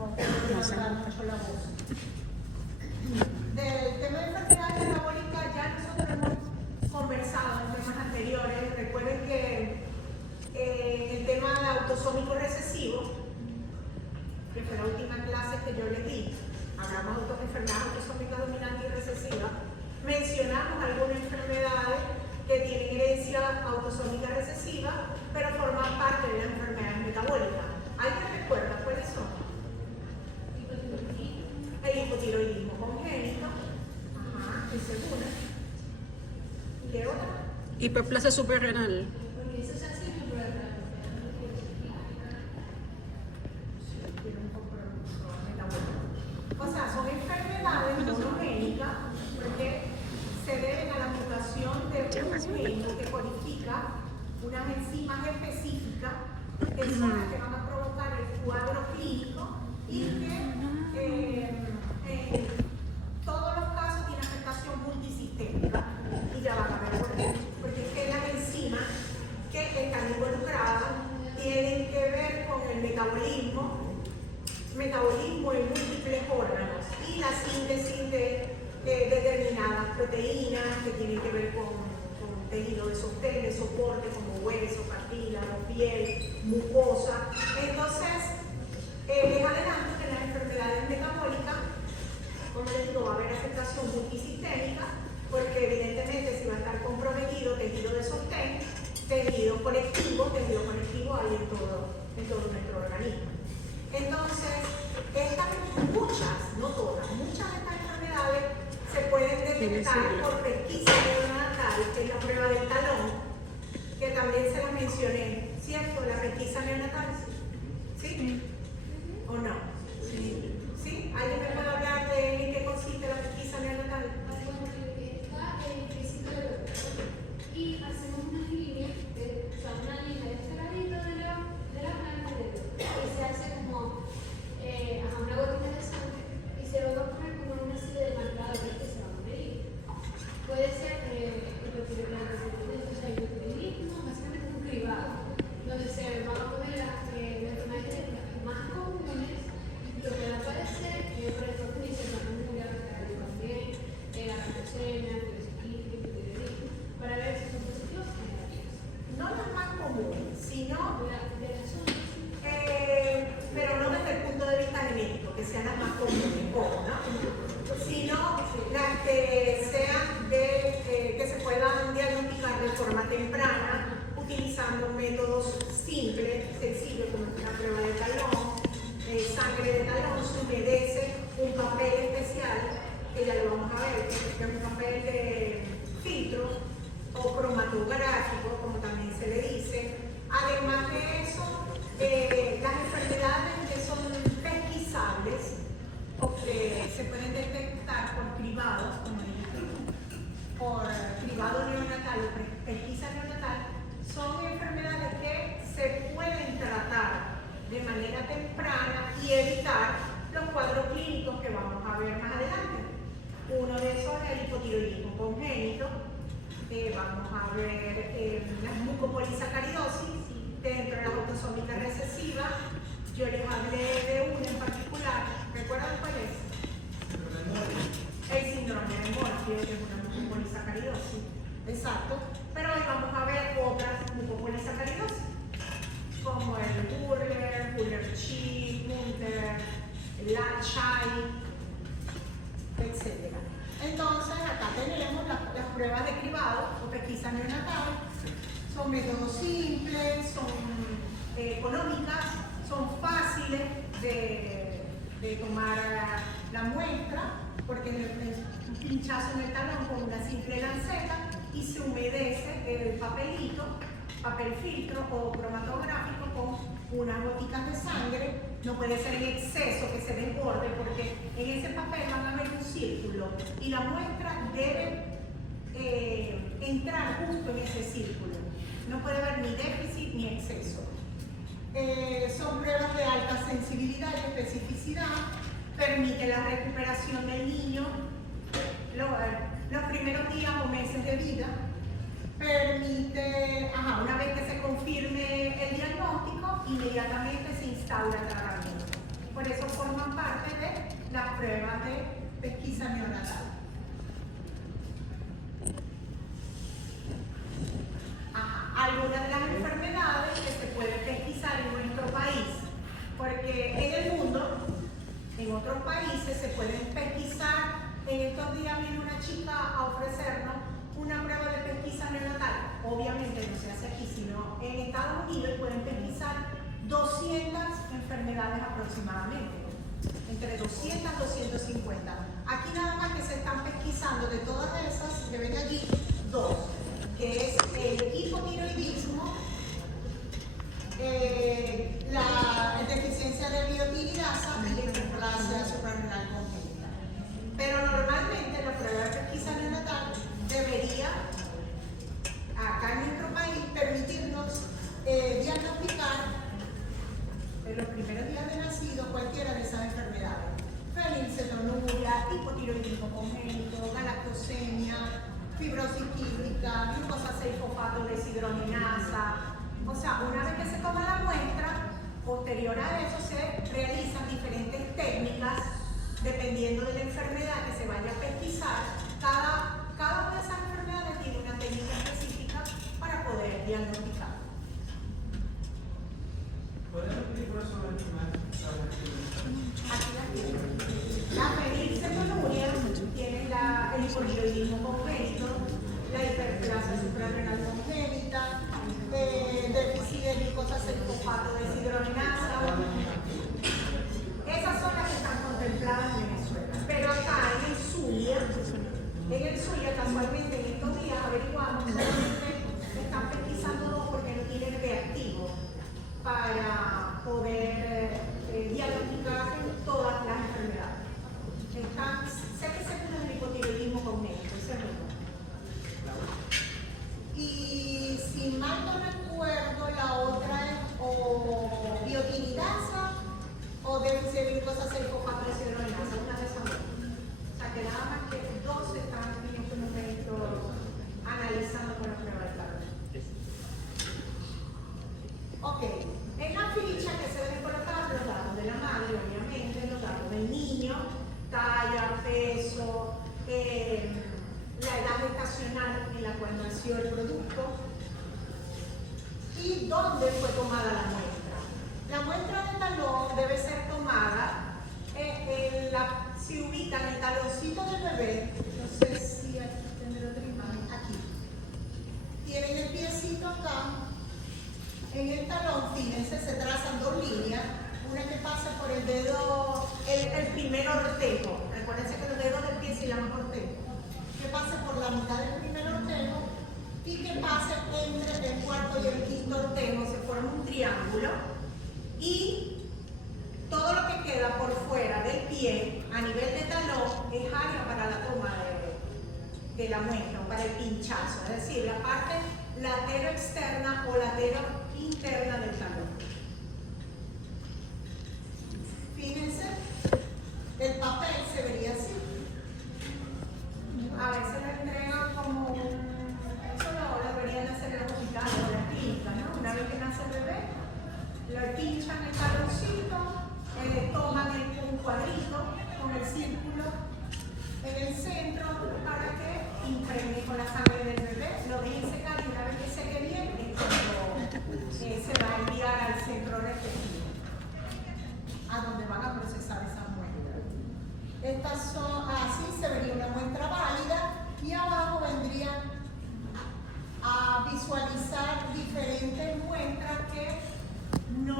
no levantar mucho la voz. Del tema de enfermedad metabólica ya nosotros hemos conversado en temas anteriores. Recuerden que el tema de autosómico recesivo, que fue la última clase que yo les di, hablamos de enfermedades autosómicas dominantes y recesivas, mencionamos algunas enfermedades que tienen herencia autosómica recesiva, pero forman parte de las enfermedades metabólicas. ¿Alguien recuerda cuáles son? El hipotiroidismo congénito, esa es una. ¿Y qué otra? Hiperplasia suprarrenal. O sea, son enfermedades monogénicas porque se deben a la mutación de un gen que codifica unas enzimas específicas que son las que van a provocar el cuadro clínico y que en todos los casos tiene afectación multisistémica. Y ya van a ver por qué. Porque es que las enzimas que están involucradas tienen que ver con el metabolismo en múltiples órganos y la síntesis de determinadas proteínas que tienen que ver con tejido de sostén, de soporte, como hueso, cartílago, piel, mucosa. Entonces, les adelanto que en las enfermedades metabólicas, como les digo, va a haber afectación multisistémica, porque evidentemente si va a estar comprometido tejido de sostén, tejido conectivo hay en todo nuestro organismo. Entonces, muchas, no todas, muchas de estas enfermedades se pueden detectar por pesquisa neonatal, que es la prueba del talón, que también se la mencioné, ¿cierto? La pesquisa neonatal, ¿sí? ¿O no? Sí. ¿Sí? ¿Alguien me puede hablar de en qué consiste la pesquisa neonatal? Y hacemos una línea, una línea de este ladito de la planta de dedo, y se hace como una gotita de sangre y se va a poner como una serie de marcadores que se van a medir. Puede ser hipotiroidismo, básicamente un cribado, donde se van a poner las enfermedades genéticas más comunes, lo que va a aparecer, por ejemplo, dice la anemia, también, la leucemia, para ver si son positivos o negativos. No las más comunes, sino pero no desde el punto de vista genético, que sean las más comunes, ¿no? Sino las que sean que se puedan diagnosticar de forma temprana utilizando métodos simples, sencillos, como una prueba de talón, sangre de talón, se humedece un papel especial, que ya lo vamos a ver, que es un papel de filtro o cromatográfico, como también se le dice. Además de eso, las enfermedades que son pesquisables o que se pueden detectar por cribados, como dije, por cribado neonatal o pesquisa neonatal, son enfermedades que se pueden tratar de manera temprana y evitar los cuadros clínicos que vamos a ver más adelante. Uno de esos es el hipotiroidismo congénito. Vamos a ver la mucopolisacaridosis dentro de las autosómicas recesivas. Yo les hablé de una en particular. ¿Recuerdan cuál es? El síndrome de Morphy, que es una mucopolisacaridosis. Exacto. Pero hoy vamos a ver otras mucopolisacaridosis, como el Buller-Chi, Munter, el Chai, etc. Entonces, acá tenemos las pruebas de cribado o pesquisa neonatal. Son métodos simples, son económicas, son fáciles de tomar la muestra, porque es un pinchazo en el talón con una simple lanceta y se humedece el papelito, papel filtro o cromatográfico con unas gotitas de sangre. No puede ser en exceso que se desborde, porque en ese papel van a ver un círculo y la muestra debe entrar justo en ese círculo. No puede haber ni déficit ni exceso. Son pruebas de alta sensibilidad y especificidad, permite la recuperación del niño los primeros días o meses de vida, permite, una vez que se confirme el diagnóstico, inmediatamente se instaura el tratamiento. Por eso forma las pruebas de pesquisa neonatal. Algunas de las enfermedades que se pueden pesquisar en nuestro país, porque en el mundo, en otros países se pueden pesquisar. En estos días vino una chica a ofrecernos una prueba de pesquisa neonatal. Obviamente no se hace aquí, sino en Estados Unidos pueden pesquisar 200 enfermedades aproximadamente, entre 200 y 250. Aquí nada más que se están pesquisando de todas esas, que ven allí, dos, que es el hipotiroidismo, la deficiencia de biotirinasa y la hiperplasia suprarrenal congénita. Pero normalmente la prueba de pesquisa neonatal debería, acá en nuestro país, permitirnos diagnosticar en los primeros días de nacido cualquiera de esas enfermedades: fenilcetonuria, hipotiroidismo congénito, galactosemia, fibrosis quística, glucosa 6-fosfato deshidrogenasa. O sea, una vez que se toma la muestra, posterior a eso se realizan diferentes técnicas dependiendo de la enfermedad que se vaya a pesquisar. Cada una de esas enfermedades tiene una técnica específica para poder diagnosticar. ¿Puedes repetir por eso la última? Aquí la tienen. La fenilcetonuria tiene el hipotiroidismo congénito, la hiperplasia suprarrenal congénita, déficit de glucosa 6-fosfato deshidrogenasa. Esas son las que están contempladas en Venezuela. Pero acá en el Zulia casualmente en estos días averiguamos que solamente están pesquisando dos porque no tienen reactivo para poder diagnosticar todas las enfermedades. Sé que se usa el hipotiroidismo congénito, ese es uno. Y si mal no recuerdo, la otra es o biotirinasa o déficit de glucosa 6-fosfato deshidrogenasa, una de esas dos. O sea que nada más que dos están en este momento analizando con la prueba de calor. Ok, en la ficha que se deben colocar los datos de la madre, obviamente, los datos del niño, talla, peso, la edad gestacional en la cual nació el producto y dónde fue tomada la muestra. La muestra de talón debe ser tomada, se ubica en el taloncito del bebé, no sé si aquí tendré otra imagen, aquí. Tienen el piecito acá, en el talón, fíjense, se trazan dos líneas, una que pasa por el dedo, el primer ortejo, recuérdense que los dedos del pie se llaman ortejo, que pase por la mitad del primer ortejo y que pase entre el cuarto y el quinto ortejo, se forma un triángulo y todo lo que queda por fuera del pie a nivel de talón es área para la toma de la muestra, para el pinchazo, es decir, la parte latero-externa o latero-interna del talón. Fíjense, el papel se vería así. A veces lo entregan como eso lo deberían hacer en los hospitales o las clínicas, ¿no? Una vez que nace el bebé, lo pinchan el taloncito, toman un cuadrito con el círculo en el centro para que impregne con la sangre del bebé, lo dejen secar y una vez que seque bien, es cuando se va a enviar al centro respectivo, a donde van a procesar esa muestra. Estas son, así se vería una muestra válida y abajo vendrían a visualizar diferentes muestras que no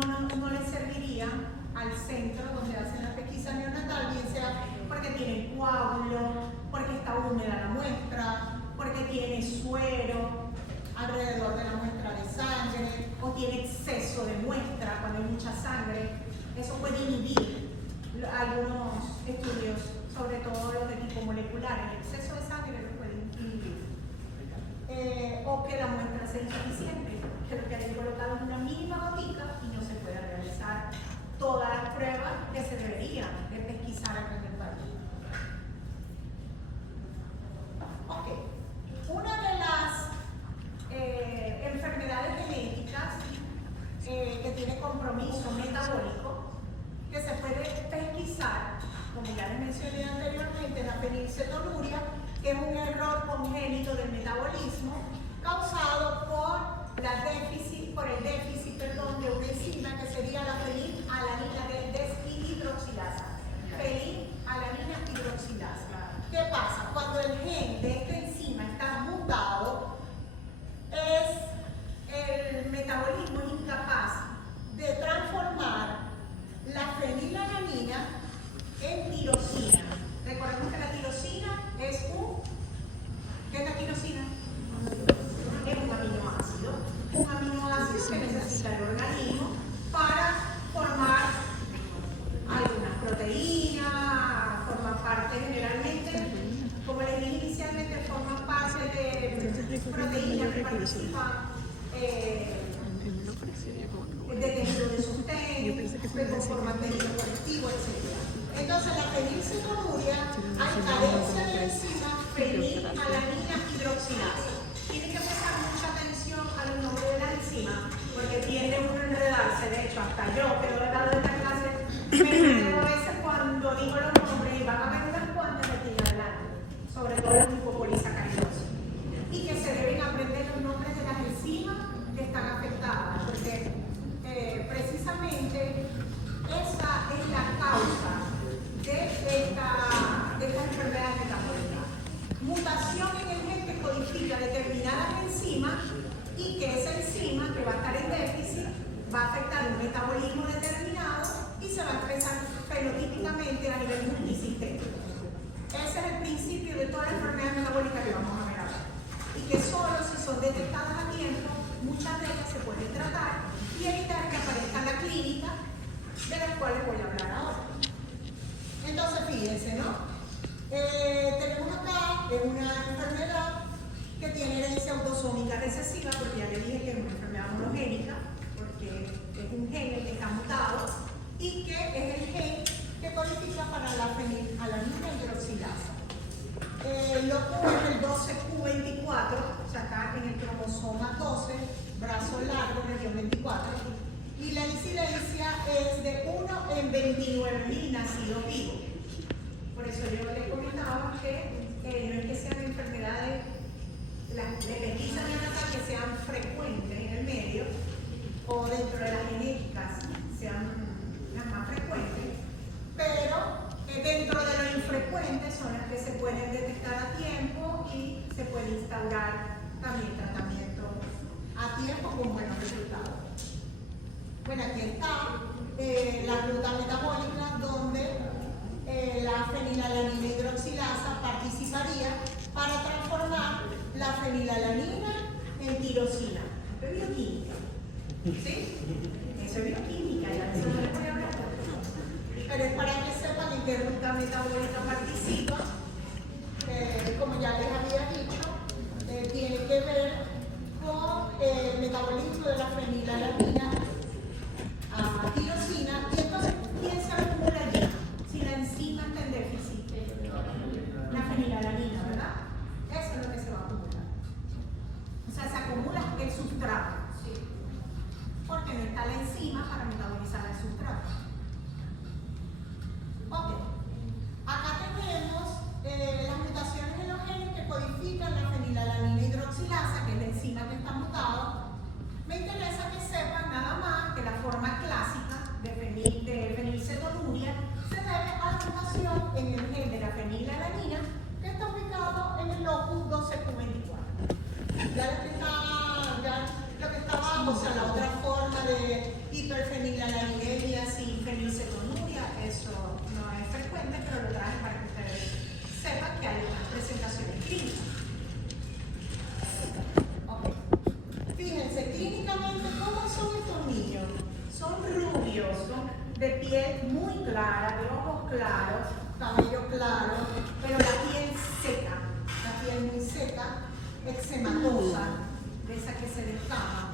les servirían al centro donde hacen la pesquisa neonatal, bien sea porque tienen coágulo, porque está húmeda la muestra, porque tiene suero alrededor de la muestra de sangre o tiene exceso de muestra cuando hay mucha sangre. Eso puede inhibir algunos estudios, sobre todo los de tipo molecular. El exceso de sangre lo puede inhibir. O que la muestra sea insuficiente, que lo que hay colocado es una mínima gotica y no se puede realizar todas las pruebas que se deberían de pesquisar acá en el país. Ok, una de las enfermedades genéticas que tiene compromiso metabólico que se puede pesquisar como ya les mencioné anteriormente, la fenilcetonuria, que es un error congénito del metabolismo causado por el déficit de una enzima que sería la fenilalanina deshidroxilasa. Fenilalanina hidroxilasa. ¿Qué pasa? Cuando el gen de esta enzima está mutado, el metabolismo es incapaz de transformar la fenilalanina en tirosina. Recordemos que la tirosina es ¿qué es la tirosina? Es un aminoácido. Un aminoácido que necesita el organismo para formar algunas proteínas, forman parte generalmente, como les dije inicialmente, forman parte de proteínas que participan de tejido de sostén, que conforman tejido conectivo, etc. Entonces, la fenilcetonuria, hay carencia de la enzima fenilalanina hidroxilasa. Tienen que prestar mucha atención a los nombres de la enzima, porque tiende uno a enredarse. De hecho, hasta yo, que no he dado esta clase, me enredo a veces cuando digo los nombres y van a ver unas cuantas aquí adelante, sobre todo el grupo polisacaridoso. Y que se deben aprender los nombres de las enzimas que están afectadas, porque precisamente esa es la causa de esta enfermedad metabólica. Mutación en el gen que codifica determinadas enzimas y que esa enzima que va a estar en déficit va a afectar un metabolismo determinado y se va a expresar fenotípicamente a nivel multisistémico. Ese es el principio de todas las enfermedades metabólicas que vamos a ver ahora. Y que solo si son detectadas a tiempo, muchas de ellas se pueden tratar y evitar que aparezcan la clínica de las cuales voy a hablar ahora. Entonces, fíjense, ¿no? Tenemos acá una enfermedad que tiene herencia autosómica recesiva, porque ya le dije que es una enfermedad monogénica, porque es un gen el que está mutado y que es el gen que codifica para la fenilalanina hidroxilasa. Loco es el 12q24, o sea, acá en el cromosoma 12, brazo largo, región 24, y la incidencia es de 1 en 29.000 nacidos vivos. Por eso yo les comentaba que no es que sean enfermedades de pesquisa neonatal que sean frecuentes en el medio o dentro de las genéticas sean las más frecuentes, pero dentro de lo infrecuente son las que se pueden detectar a tiempo y se puede instaurar también tratamiento a tiempo con buenos resultados. Bueno, aquí está la ruta metabólica donde la fenilalanina hidroxilasa participaría para transformar la fenilalanina en tirosina. Esto es bioquímica. ¿Sí? Eso es bioquímica, ya eso no les voy a hablar. Pero es para que sepan en qué ruta metabólica participa. Como ya les había dicho, tiene que ver con el metabolismo de la fenilalanina a tirosina. Y entonces, ¿quién se acumula allí? Si la enzima está en déficit, la fenilalanina, ¿verdad? Eso es lo que se va a acumular. O sea, se acumula el sustrato, ¿sí? Porque no está la enzima para metabolizar el sustrato. Ok. Acá tenemos las mutaciones en los genes que codifican la fenilalanina hidroxilasa, que es la enzima que está mutada. Me interesa que sepan nada más que la forma clásica de fenilcetonuria se debe a la mutación en el gen de la fenilalanina que está ubicado en el locus 12q24. Ya lo que está abajo, o sea, la otra forma de hiperfenilalaninemia sin fenilcetonuria, eso no es frecuente, pero lo traje para que ustedes sepan que hay unas presentaciones clínicas. Okay. Fíjense, clínicamente, ¿cómo son estos niños? Son rubios, son de piel muy clara, de ojos claros, cabello claro, pero la piel seca, la piel muy seca, eczematosa, de esa que se descama.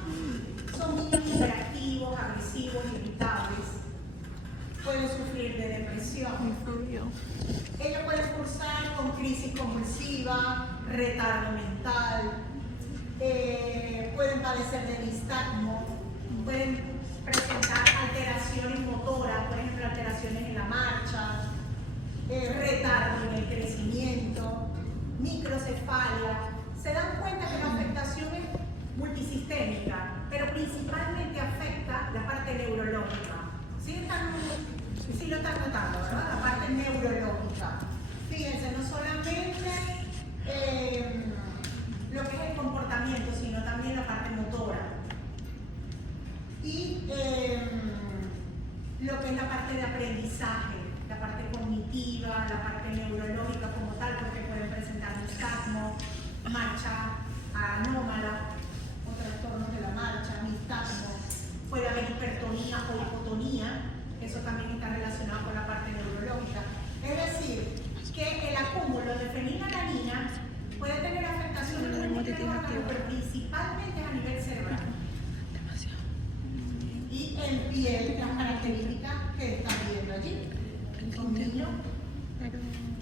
Son niños hiperactivos, agresivos, irritables, pueden sufrir de depresión. Ellos pueden cursar con crisis convulsiva, retardo mental, pueden padecer de nistagmo, pueden presentar alteraciones motoras, por ejemplo, alteraciones en la marcha, retardo en el crecimiento, microcefalia. Se dan cuenta que la afectación es multisistémica, pero principalmente afecta la parte neurológica. ¿Sí lo están notando, verdad? La parte neurológica. Fíjense, no solamente lo que es el comportamiento, sino también la parte motora. Y lo que es la parte de aprendizaje, la parte cognitiva, la parte neurológica como tal, porque pueden presentar nistagmo, marcha anómala, o trastornos de la marcha, nistagmo, puede haber hipertonía o hipotonía, eso también está relacionado con la parte neurológica. Es decir, que el acúmulo de fenilalanina puede tener afectaciones en múltiples órganos, pero principalmente a nivel cerebral. Y en piel, las características que están viendo allí. Un niño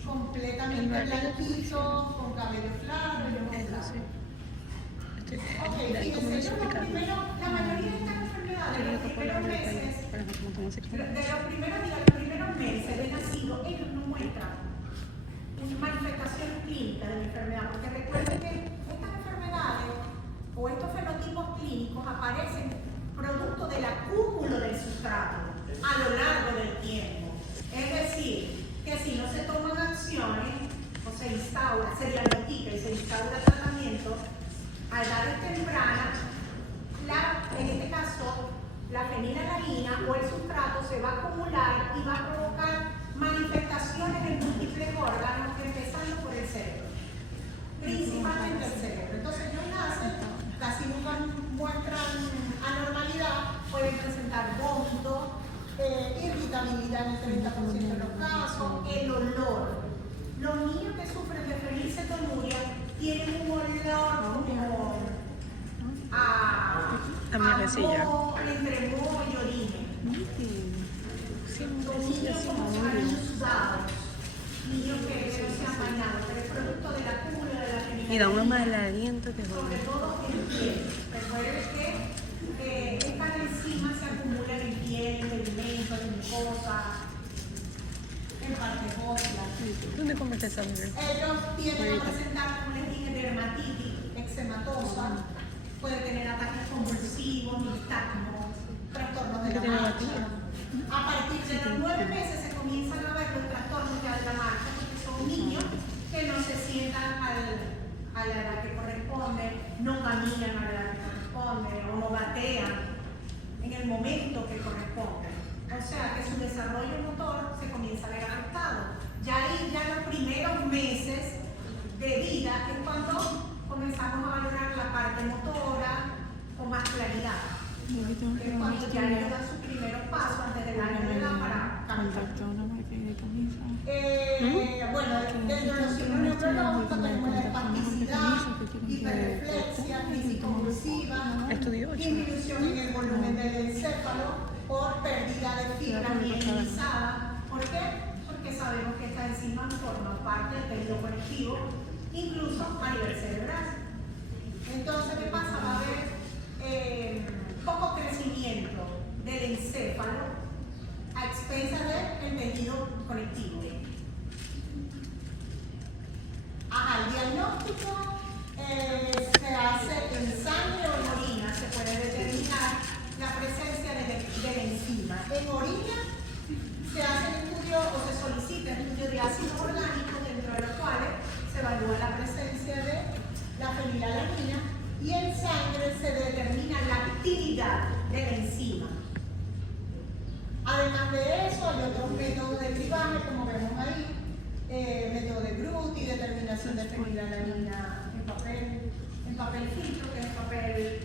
completamente blanquito, con cabello claro y ojos claros. Ok, fíjense, la mayoría de estas enfermedades, de los primeros meses de nacido, ellos no muestran manifestaciones clínicas de la enfermedad, porque recuerden que estas enfermedades o estos fenotipos clínicos aparecen producto del acúmulo del sustrato a lo largo del tiempo. Es decir, que si no se toman acciones o se instaura, se diagnostica y se instaura tratamiento a edades tempranas, en este caso, la fenilalanina o el sustrato se va a acumular y va a provocar manifestaciones en múltiples órganos, empezando por el cerebro, principalmente el cerebro. Entonces, ellos nacen, casi nunca muestran anormalidad, pueden presentar vómito, irritabilidad en el 30% de los casos, el olor. Los niños que sufren de fenilcetonuria tienen un olor como entre moho y orina. Son niños como si fueran sudados, niños que no se han bañado, pero es producto del acúmulo de la fenilalanina. Y da un mal aliento que Sobre todo en piel. Recuerden que estas enzimas se acumulan en piel, en alimentos, en mucosa, en partes óseas. ¿Dónde compraste esa mujer? Ellos tienden a presentar, como les dije, dermatitis eczematosa, puede tener ataques convulsivos, nistagmos, trastornos de la marcha. A partir de los 9 meses se comienzan a ver los trastornos ya de la marcha, porque son niños que no se sientan a la edad que corresponde, no caminan a la edad que corresponde o no gatean en el momento que corresponde. O sea que su desarrollo motor se comienza a ver afectado. Ya ahí, ya los primeros meses de vida es cuando comenzamos a valorar la parte motora con más claridad. Es cuando ya ellos dan sus primeros pasos antes del año de edad para caminar. Bueno, dentro de los signos neurológicos tenemos la espasticidad, hiperreflexia, crisis convulsiva, disminución en el volumen del encéfalo por pérdida de fibra mielinizada. ¿Por qué? Porque sabemos que estas enzimas forman parte del tejido conectivo, incluso a nivel cerebral. Entonces, ¿qué pasa? Va a haber poco crecimiento del encéfalo a expensas del tejido conectivo. El diagnóstico se hace en sangre o en orina, se puede determinar la presencia de la enzima. En orina se hace el estudio o se solicita el estudio de ácidos orgánicos, dentro de los cuales se evalúa la presencia de la fenilalanina, y en sangre se determina la actividad de la enzima. Además de eso, hay otros métodos de cribaje, como vemos ahí, método de Grutti, determinación de fenilalanina en papel filtro, que es papel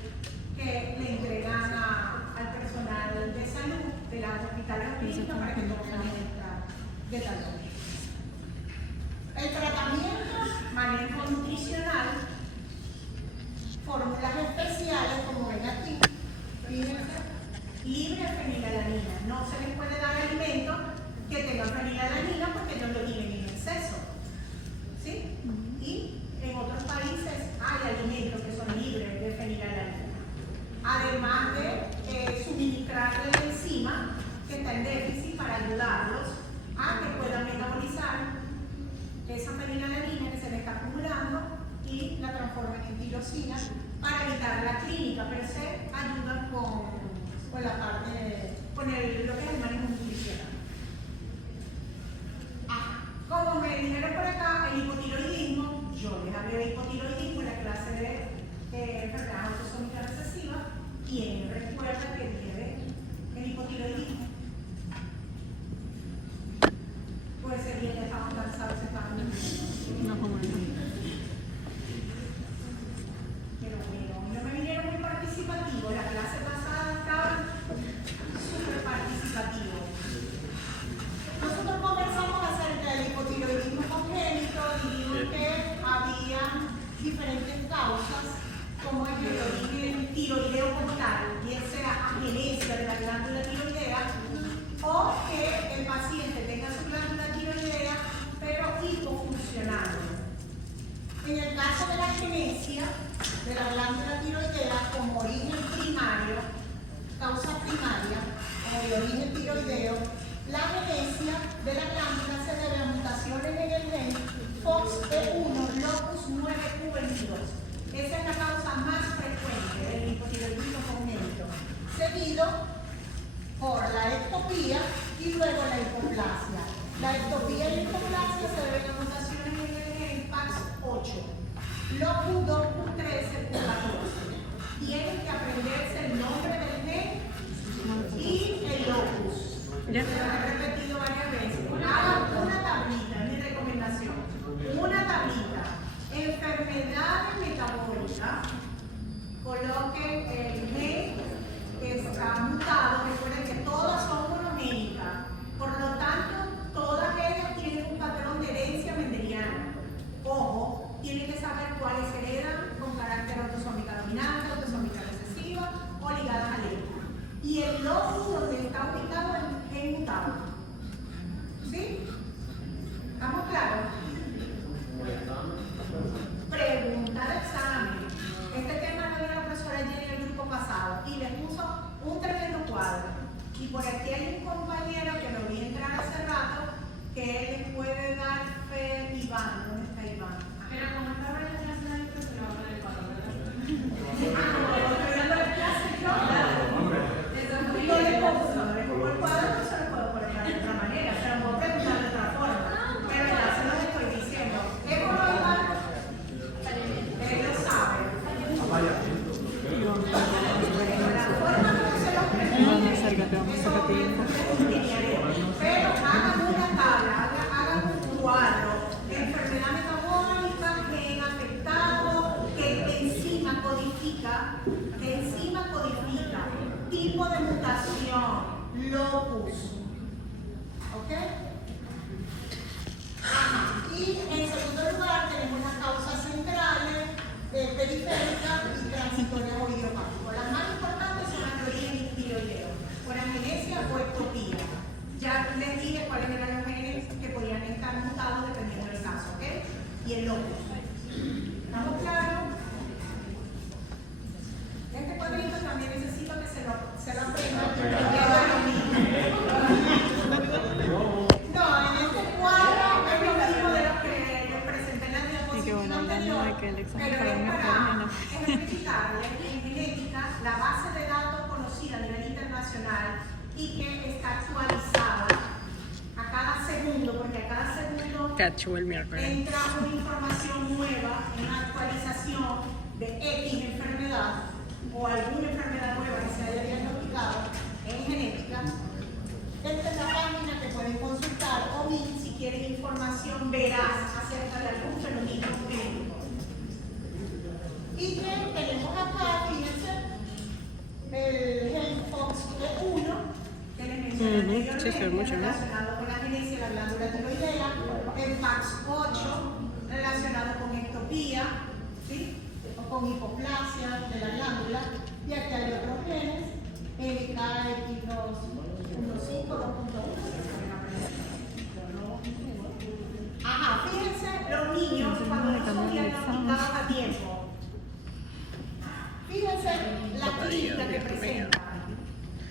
que le entregan al personal de salud de los hospitales clínicos para que tomen muestra de talón. El tratamiento, manejo nutricional, fórmulas especiales, como ven aquí, fíjense, libre de fenilalanina. No se les puede dar alimentos que tengan fenilalanina porque ellos lo tienen en exceso. ¿Sí? Y en otros países hay alimentos que son libres de fenilalanina. Además de suministrarle la enzima que está en déficit para ayudarlos a que puedan sea, la clínica per se ayuda con la parte, lo que es el manejo nutricional. Como me dijeron por acá, el hipotiroidismo, yo les hablé de hipotiroidismo en la clase de enfermedad autosómica recesiva. ¿Quién recuerda que dije el hipotiroidismo? Pues ese día ya estaban cansados, se estaban durmiendo. No, como no. Pero bueno, no me vinieron muy participativos. La clase pasada estaba súper participativo. Nosotros conversamos acerca del hipotiroidismo congénito y vimos que había diferentes causas, como el origen tiroideo como tal, bien sea agenesia de la glándula tiroidea, o que el paciente tenga su glándula tiroidea, pero hipofuncionando. En el caso de la agenesia de la glándula tiroidea como origen primario, causa primaria, o de origen tiroideo, la agenesia de la glándula se debe a mutaciones en el gen FOXP1 locus 9q22. Esa es la causa más frecuente del hipotiroidismo congénito, seguido por la ectopía y luego la hipoplasia. La ectopía y la hipoplasia se deben a mutaciones en el gen PAX8, locus 2q13, q14. Tienen que aprenderse el nombre del gen y el locus. Ya. Lo he repetido varias veces. Hagan una tablita, es mi recomendación. Una tablita. Enfermedades metabólicas. Coloquen el gen que está mutado. Recuerden que todas son monogénicas. Por lo tanto, todas ellas tienen un patrón de herencia mendeliana. Ojo, tienen que saber cuáles heredan con carácter autosómica dominante, autosómica recesiva o ligadas al X. Y el locus donde está ubicado el gen mutado. ¿Sí? ¿Estamos claros? Pregunta de examen. Este tema lo dio la profesora Jenny en el grupo pasado y les puso un tremendo cuadro. Y por aquí hay un compañero que lo vi entrar hace rato que él les puede dar fe. Iván, ¿dónde está Iván? Pero como estaba en la clase de esto, se lo va a poner el cuadro, ¿verdad? Como estoy dando la clase, no le pongo el cuadro, no se lo puedo poner de otra manera, se lo puedo preguntar de otra forma. Pero ya se lo estoy diciendo. ¿Es como Iván? Él lo sabe. La forma como se lo pregunte, eso pero hagan una tabla, hagan un cuadro de enfermedad metabólica, gen afectado, que enzima codifica, tipo de mutación, locus. ¿Ok? Y en segundo lugar tenemos las causas centrales, periféricas y transitorias o idiopáticas. Las más importantes son las de origen tiroideo, por agenesia o ectopía. Ya les dije cuáles eran los genes que podían estar mutados dependiendo del caso, ¿ok? Y el locus. ¿Estamos claros? Este cuadrito también necesito que se lo aprendan y que hagan lo mismo. No, en este cuadro es lo mismo de lo que les presenté en la diapositiva anterior, pero es para explicarles en genética la base de datos conocida a nivel internacional y que está actualizada a cada segundo, porque a cada segundo Cacho el miércoles. entra una información nueva, una actualización de X enfermedad o alguna enfermedad nueva que se haya diagnosticado en genética. Esta es la página que pueden consultar o bien si quieren información veraz acerca de algún fenómeno clínico. Y que tenemos acá, fíjense, el gen FOXP1 que les mencioné anteriormente, Sí, se ve mucho, ¿no? relacionado con la agenesia de la glándula tiroidea, el PAX8 relacionado con ectopía, ¿sí? O con hipoplasia de la glándula, y aquí hay otros genes, LKX2.5, 2.1. Ajá, fíjense los niños cuando no son diagnosticados a tiempo. Fíjense la clínica que presenta.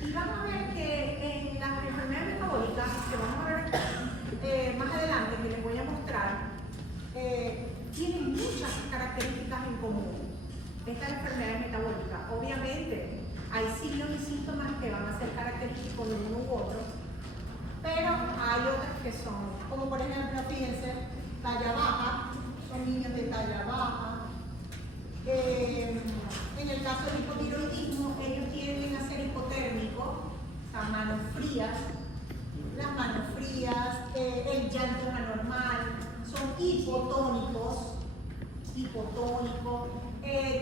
Y vamos a ver que en las enfermedades metabólicas, que vamos a ver más adelante, que les voy a mostrar, tienen muchas características en común. estas enfermedades metabólicas. Obviamente, hay signos y síntomas que van a ser característicos de uno u otro, pero hay otras que son, como por ejemplo, fíjense, talla baja, son niños de talla baja. En el caso del hipotiroidismo, ellos tienden a ser hipotérmicos, o sea, manos frías, las manos frías, el llanto es anormal, son hipotónicos,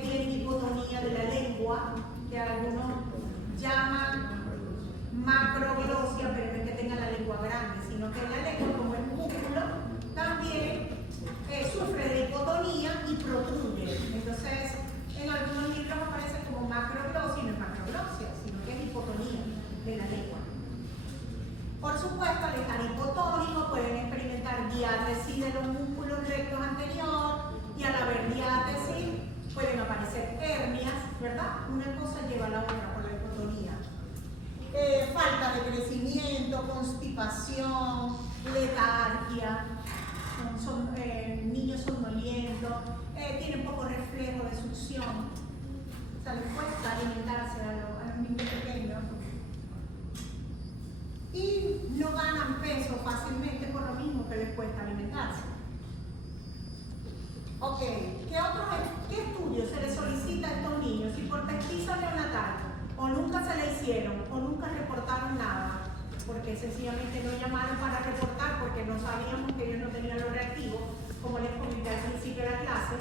tienen hipotonía de la lengua, que algunos llaman macroglossia, pero no es que tenga la lengua grande, sino que la lengua, como es músculo, también sufre de hipotonía y protruye. Entonces, en algunos libros aparece como macroglossia, y no es macroglossia, sino que es hipotonía de la lengua. Por supuesto, al estar hipotónicos pueden experimentar diátesis de los músculos rectos anterior, y al haber diátesis pueden aparecer hernias, ¿verdad? Una cosa lleva a la otra por la hipotonía. Falta de crecimiento, constipación, letargia, son niños somnolientos, tienen poco reflejo de succión, o sea, les cuesta alimentarse a los niños pequeños. Y no ganan peso fácilmente por lo mismo que les cuesta alimentarse. Ok, ¿qué estudios se les solicita a estos niños? Si por pesquisa neonatal, o nunca se le hicieron, o nunca reportaron nada, porque sencillamente no llamaron para reportar porque no sabíamos que ellos no tenían los reactivos, como les comenté al principio de la clase,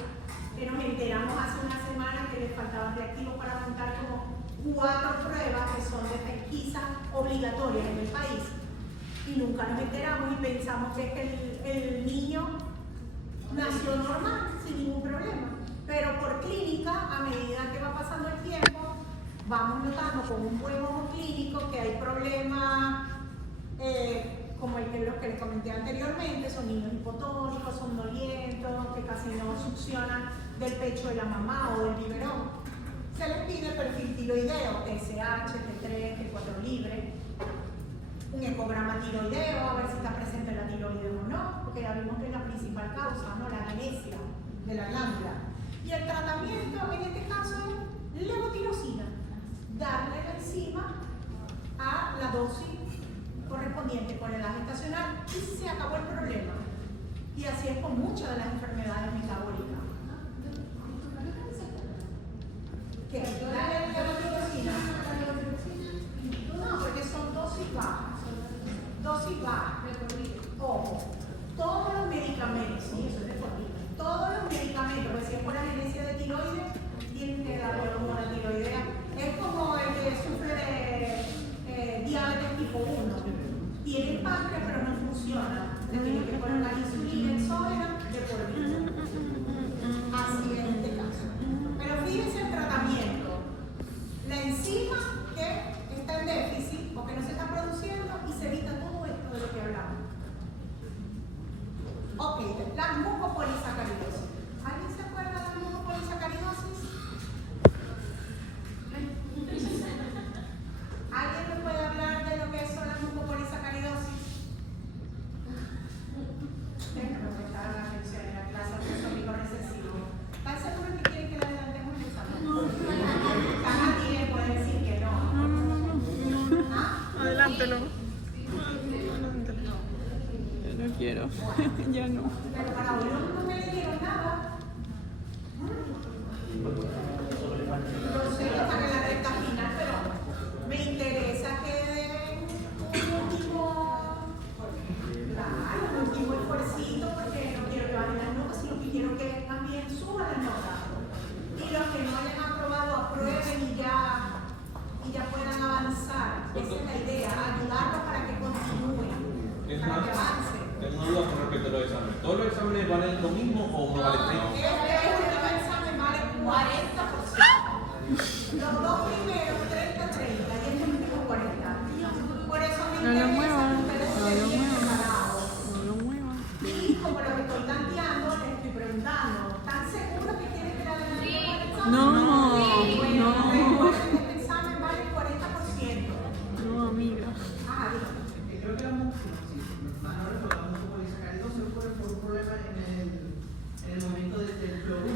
que nos enteramos hace una semana que les faltaban reactivos para montar como 4 pruebas que son de pesquisa obligatorias en el país. Y nunca nos enteramos y pensamos que el niño nació normal, sin ningún problema. Pero por clínica, a medida que va pasando el tiempo, vamos notando con un buen ojo clínico que hay problemas como los que les comenté anteriormente, son niños hipotónicos, somnolientos, que casi no succionan del pecho de la mamá o del biberón. Se les pide perfil tiroideo, TSH, T3, T4 libre, un ecograma tiroideo, a ver si está presente la tiroides o no, porque ya vimos que es la principal causa, ¿no? La anesia de la glándula. Y el tratamiento en este caso es levotirosina, darle la enzima a la dosis correspondiente con la edad gestacional y se acabó el problema. Y así es con muchas de las enfermedades metabólicas. ¿Qué? ¿La levotirosina? No, porque son dosis bajas. Dosis bajas. Ojo, todos los medicamentos, sí, eso es de por vida. Todos los medicamentos, pues si es por la agenesia de tiroides, tienen que darle hormona tiroidea. Es como el que sufre de diabetes tipo 1. Tiene el páncreas, pero no funciona. Le tiene que poner la insulina exógena de por vida. Así es en este caso. Pero fíjense el tratamiento. La enzima que está en déficit o que no se está produciendo y se evita todo esto de lo que hablamos. Ok, la mucopolisacaridosis. ¿Alguien se acuerda de la mucopolisacaridosis? ¿Alguien me puede hablar de lo que son las mucopolisacaridosis? Déjame prestar la atención en la clase, porque son amigos recesivos. ¿Están seguros que quieren que le adelantemos el examen? Están a tiempo de decir que no. ¿Ah? Adelántelo. Adelántelo. Yo no quiero. Ya no. Pero para hoy no me leyeron nada. Yo sé que están en la recta final, pero me interesa que den un último esfuercito, porque no quiero que bajen las notas, sino que quiero que también suban las notas. Y los que no hayan aprobado, aprueben y ya puedan avanzar. Esa es la idea, ayudarlos para que continúen, para que avancen. Tengo una duda con respecto a los exámenes. ¿Todos los exámenes valen lo mismo o uno vale 30? Este último examen vale 40%. Los dos primeros, 30-30, y este último 40%. Por eso me No lo interesa muevan, que ustedes no estén lo bien muevan. preparados. No lo muevas. Y como lo estoy tanteando, les estoy preguntando, ¿están seguros que quieren que le adelantemos el examen? No, Bueno, no. recuerden que este examen vale 40%. No, amiga. Ah, dígame. Creo que la mucopolisacaridosis ocurre por un problema en el momento del cloruro.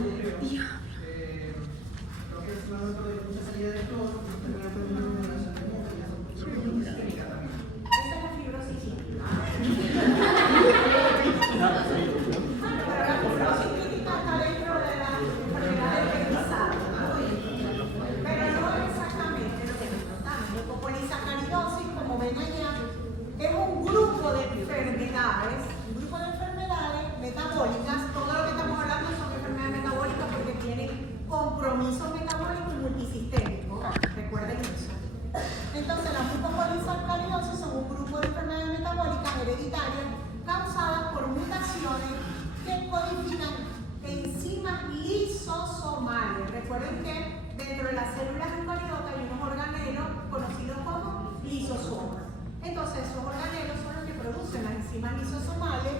Recuerden que dentro de las células eucariotas hay unos organelos conocidos como lisosomas. Entonces, esos organelos son los que producen las enzimas lisosomales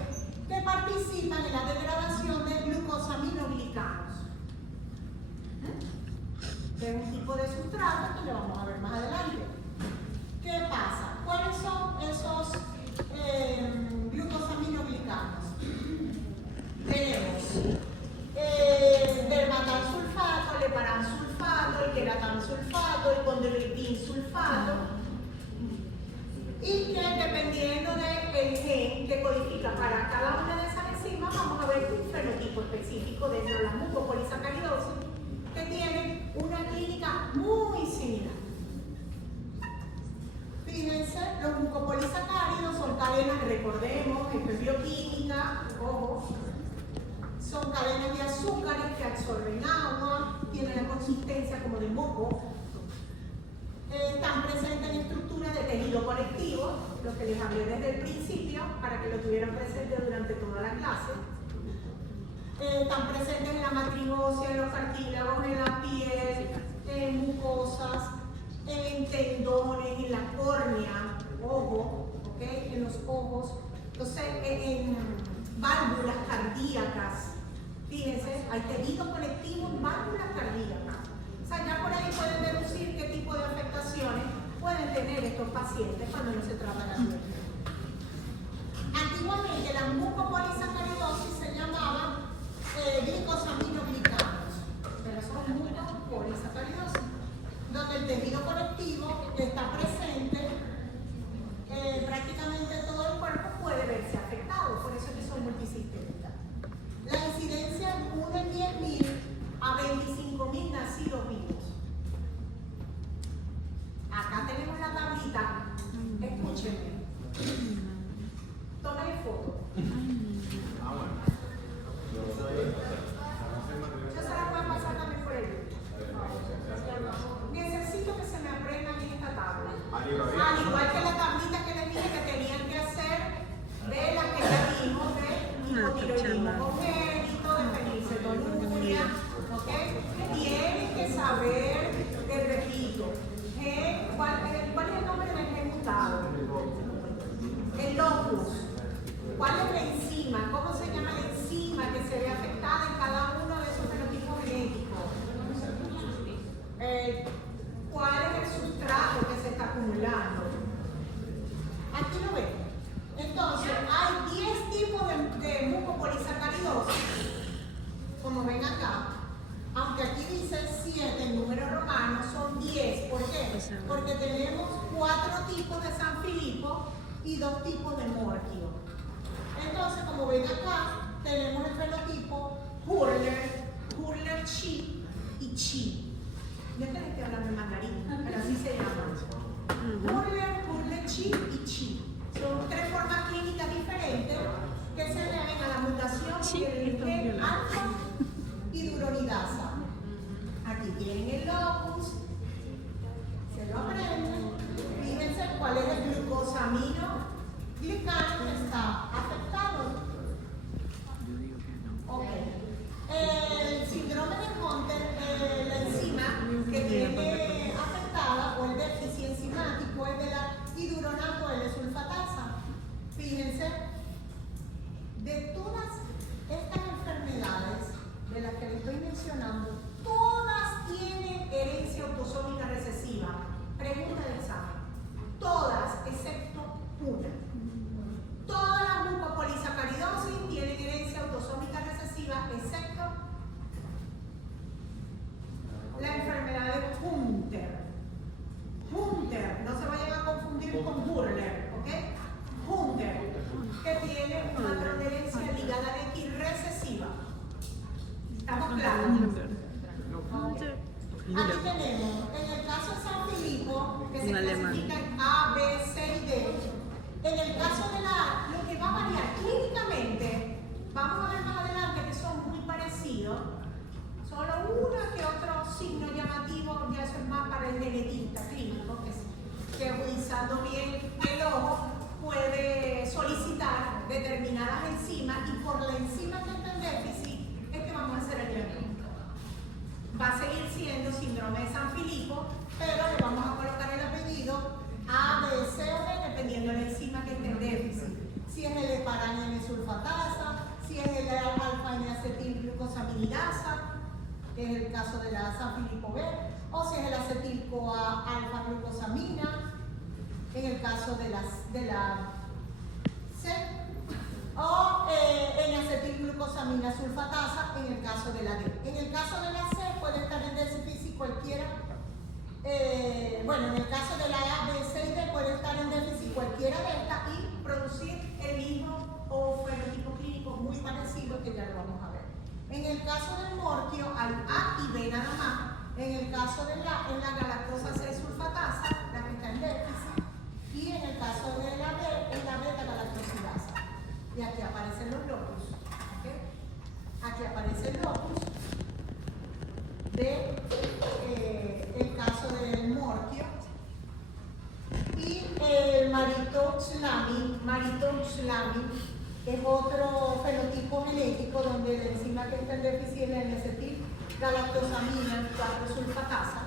que participan en la degradación de glucosaminoglicanos. Que es un tipo de sustrato que lo vamos a ver más adelante. ¿Qué pasa? ¿Cuáles son esos glucosaminoglicanos? Tenemos dermatansulfato, leparansulfato, el queratansulfato, el condroitinsulfato, y que dependiendo del gen que codifica para cada una de esas enzimas, vamos a ver un fenotipo específico dentro de la mucopolisacaridosis que tiene una clínica muy similar. Fíjense, los mucopolisacáridos son cadenas, recordemos, esto es bioquímica, ojo, son cadenas de azúcares que absorben agua, tienen la consistencia como de moco, están presentes en estructuras de tejido conectivo, lo que les hablé desde el principio, para que lo tuvieran presente durante toda la clase. Están presentes en la matriz ósea, en los cartílagos, en la piel, en mucosas, en tendones, en la córnea, ojo, ¿okay? En los ojos, entonces en válvulas cardíacas. Fíjense, hay tejido conectivo en válvulas cardíacas. O sea, ya por ahí pueden deducir qué tipo de afectaciones pueden tener estos pacientes cuando no se trata la diabetes. Antiguamente la mucopolisacaridosis se llamaba glicosaminoglicanos, pero son mucopolisacaridosis, donde el tejido conectivo que está presente, prácticamente todo el cuerpo puede verse afectado, por eso es que son multisistémicas. La incidencia es 1 en 10.000 a 25.000 nacidos vivos. Acá tenemos la tablita, escúchenme. Tómenle foto. Yo se la voy a pasar también por el grupo. Necesito que se me aprendan en esta tabla. Al igual que la tablita que les dije que tenían que hacer de la que ya vimos de hipotiroidismo congénito, de fenilcetonuria, ¿ok? Tienen que saber, les repito, ¿cuál es el nombre del gen mutado? El locus. ¿Cuál es la enzima? ¿Cómo se llama la enzima que se ve afectada en cada uno de esos fenotipos genéticos? ¿Cuál es el sustrato que se está acumulando? Aquí lo ven. Entonces, hay 10 tipos de mucopolisacaridosis, como ven acá. Aunque aquí dice 7 en números romanos, son 10. ¿Por qué? Porque tenemos 4 tipos de San Filipo y 2 tipos de Morquio. Entonces, como ven acá, tenemos el fenotipo Hurler-Chi y Chi. No es que les estoy hablando en mandarín, pero así se llama. Hurler-Chi y Chi. Son 3 formas clínicas diferentes que se deben a la mutación del gen alfa hidroxidasa. Aquí tienen el locus, se lo aprenden. Fíjense cuál es el glucosamino glicano que está afectado. Ok. El síndrome de Hunter, la enzima que tiene afectada o el déficit enzimático es de la hidronato L-sulfatasa. Fíjense, de todas estas enfermedades de las que les estoy mencionando, todas tienen herencia autosómica recesiva. Pregunta del examen. Todas, excepto una. Todas las mucopolisacaridosis tienen herencia autosómica recesiva, excepto la enfermedad de Hunter. Hunter, no se vayan a confundir con Hurler, ¿ok? Hunter, que tiene un patrón de herencia ligada a la X recesiva. ¿Estamos claros? Aquí tenemos, en el caso de San Filipo, que se clasifica en A, B, C y D. En el caso de la A, lo que va a variar clínicamente, vamos a ver más adelante que son muy parecidos, solo uno que otro signo llamativo, ya eso es más para el genetista clínico, que agudizando bien el ojo puede solicitar determinadas enzimas y por la enzima que está en déficit es que vamos a hacer el diagnóstico. Va a seguir diciendo síndrome de San Filipo, pero le vamos a colocar el apellido A, B, C o D dependiendo de la enzima que esté en déficit. Si es el heparan-N-sulfatasa, si es el alfa-N-acetilglucosaminidasa, que es el caso de la San Filipo B, o si es el acetil-CoA-alfa-glucosamina, en el caso de la C, o N-acetilglucosamina sulfatasa en el caso de la D. En el caso de la C puede estar en déficit cualquiera, en el caso de la A, B, C y D puede estar en déficit cualquiera de estas y producir el mismo o fenotipo clínico muy parecido que ya lo vamos a ver. En el caso del morquio hay A y B nada más. En el caso de la galactosa 6 sulfatasa, la que está en déficit, y en el caso de la B, es la beta-galactosidasa. Y aquí aparecen los locus. ¿Okay? Aquí aparece el locus de el caso del morquio. Y el maritoxlami es otro fenotipo genético donde la enzima que está en déficit es la N-acetil-galactosamina 4-sulfatasa.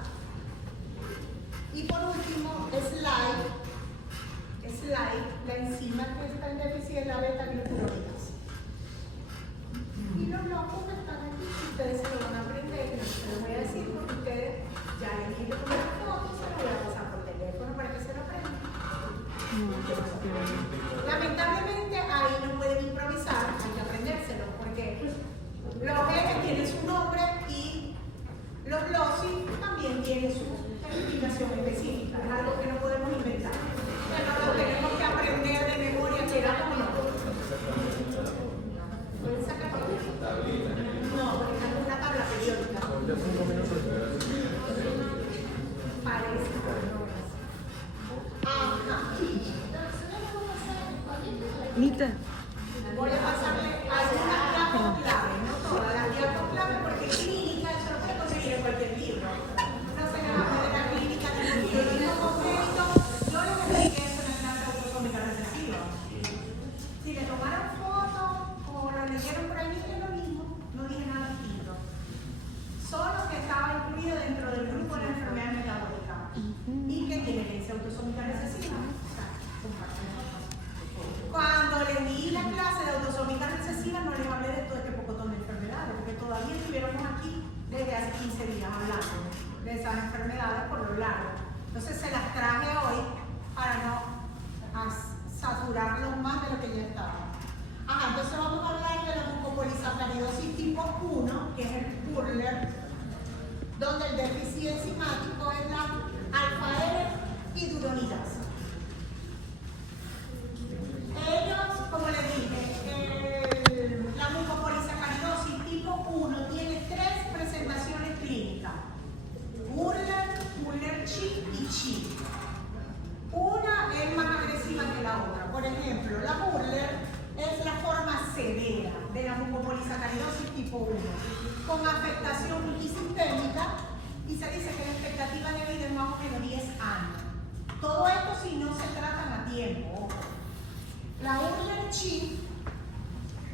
Y por último, SLAI, la enzima que está en déficit es la beta-glucuronidasa. Y los locos que están aquí, ustedes se lo van a aprender, no se los voy a decir porque ustedes ya les dije que poner fotos, se los voy a pasar por teléfono para que se lo aprendan. Lamentablemente ahí no pueden improvisar, hay que aprendérselo, porque los genes tienen su nombre y los glossis también tienen su explicación específica, es algo que no podemos inventar. Pero lo tenemos que aprender de memoria, que era como no. ¿Pueden sacar por aquí? No, porque es una tabla periódica. Parece que no es. Ajá. Nita. Voy a pasarle algunas diapos clave, no todas las diapos clave, porque clínica eso lo puede conseguir en cualquier libro. No se le va a poner la clínica de biología concreto. Yo lo que expliqué eso en la clase autosómica recesiva. Si le tomaron fotos o lo leyeron por ahí, es lo mismo, no dije nada distinto. Solo que estaba incluido dentro del grupo de la enfermedad metabólica y que tiene herencia autosómica recesiva. Cuando les di la clase de autosómica recesiva no les hablé de todo este pocotón de enfermedades, porque todavía estuviéramos aquí desde hace 15 días hablando de esas enfermedades por lo largo. Entonces se las traje hoy para no saturarlos más de lo que ya estaba. Entonces vamos a hablar de la mucopolisacaridosis tipo 1, que es el Purler, donde el déficit enzimático es la alfa-R hidroronidasa. Ellos, como les dije, la mucopolisacaridosis tipo 1 tiene 3 presentaciones clínicas: Purler, Purler-Chi y Chi. Una es más agresiva que la otra. Por ejemplo, la Purler es la forma severa de la mucopolisacaridosis tipo 1, con afectación multisistémica, y se dice que la expectativa de vida es más o menos 10 años. Todo esto si no se tratan a tiempo. La Purler-Chi,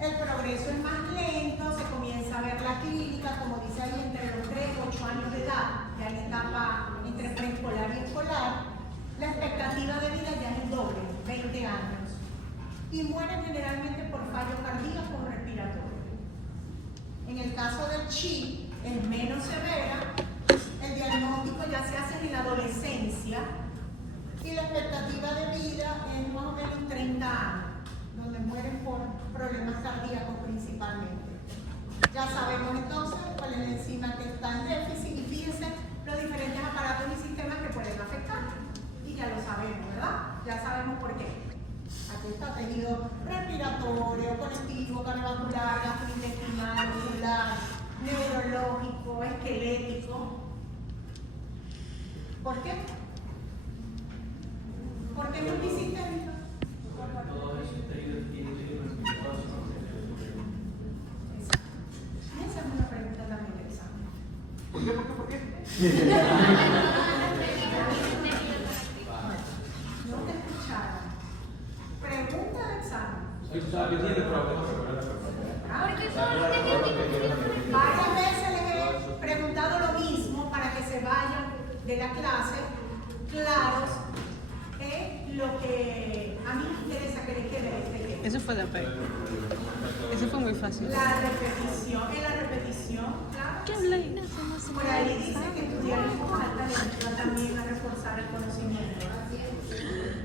el progreso es más lento, se comienza a ver la clínica, como dice ahí, entre los 3 y 8 años de edad, ya en etapa entre preescolar y escolar. La expectativa de vida ya es el doble, 20 años. Y mueren generalmente por fallo cardíaco o respiratorio. En el caso del Chi, es menos severa, el diagnóstico ya se hace en la adolescencia, y la expectativa de vida es más o menos 30 años, donde mueren por problemas cardíacos principalmente. Ya sabemos entonces cuál es la enzima que está en déficit y fíjense los diferentes aparatos y sistemas que pueden afectar. Y ya lo sabemos, ¿verdad? Ya sabemos por qué. Aquí está tejido respiratorio, conectivo, cardiovascular, gastrointestinal, muscular, neurológico, esquelético. ¿Por qué? ¿Por qué multisistémico? Todo eso tiene respiración. Esa es una pregunta también del examen. ¿Por qué? No te escucharon. Pregunta del examen. ¿Sabe qué tiene problemas? Porque todos los diagnósticos Varias veces les he preguntado lo mismo para claros en lo que a mí me interesa que les quede este tema. Eso fue de AP. Eso fue muy fácil. La repetición, claro. ¿Qué habla Ignacio? No sé. Por ahí dice que estudiar en voz alta le ayuda también a reforzar el conocimiento.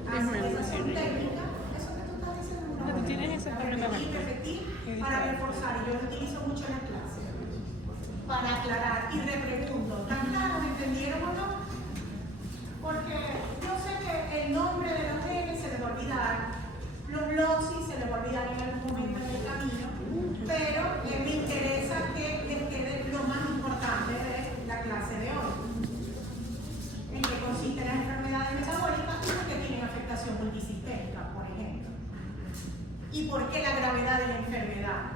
Esas son técnicas, eso que tú estás diciendo. Pero tú tienes ese problema. Repetir para reforzar. Y yo lo utilizo mucho en las clases. Para aclarar. Y repregunto, ¿tan claros entendieron o no? Porque yo sé que el nombre de los genes se les va a olvidar, los glosis se les va a olvidar en algún momento en el camino, pero me interesa que les quede lo más importante de la clase de hoy. En qué consisten las enfermedades metabólicas y por qué tienen afectación multisistémica, por ejemplo. Y por qué la gravedad de la enfermedad.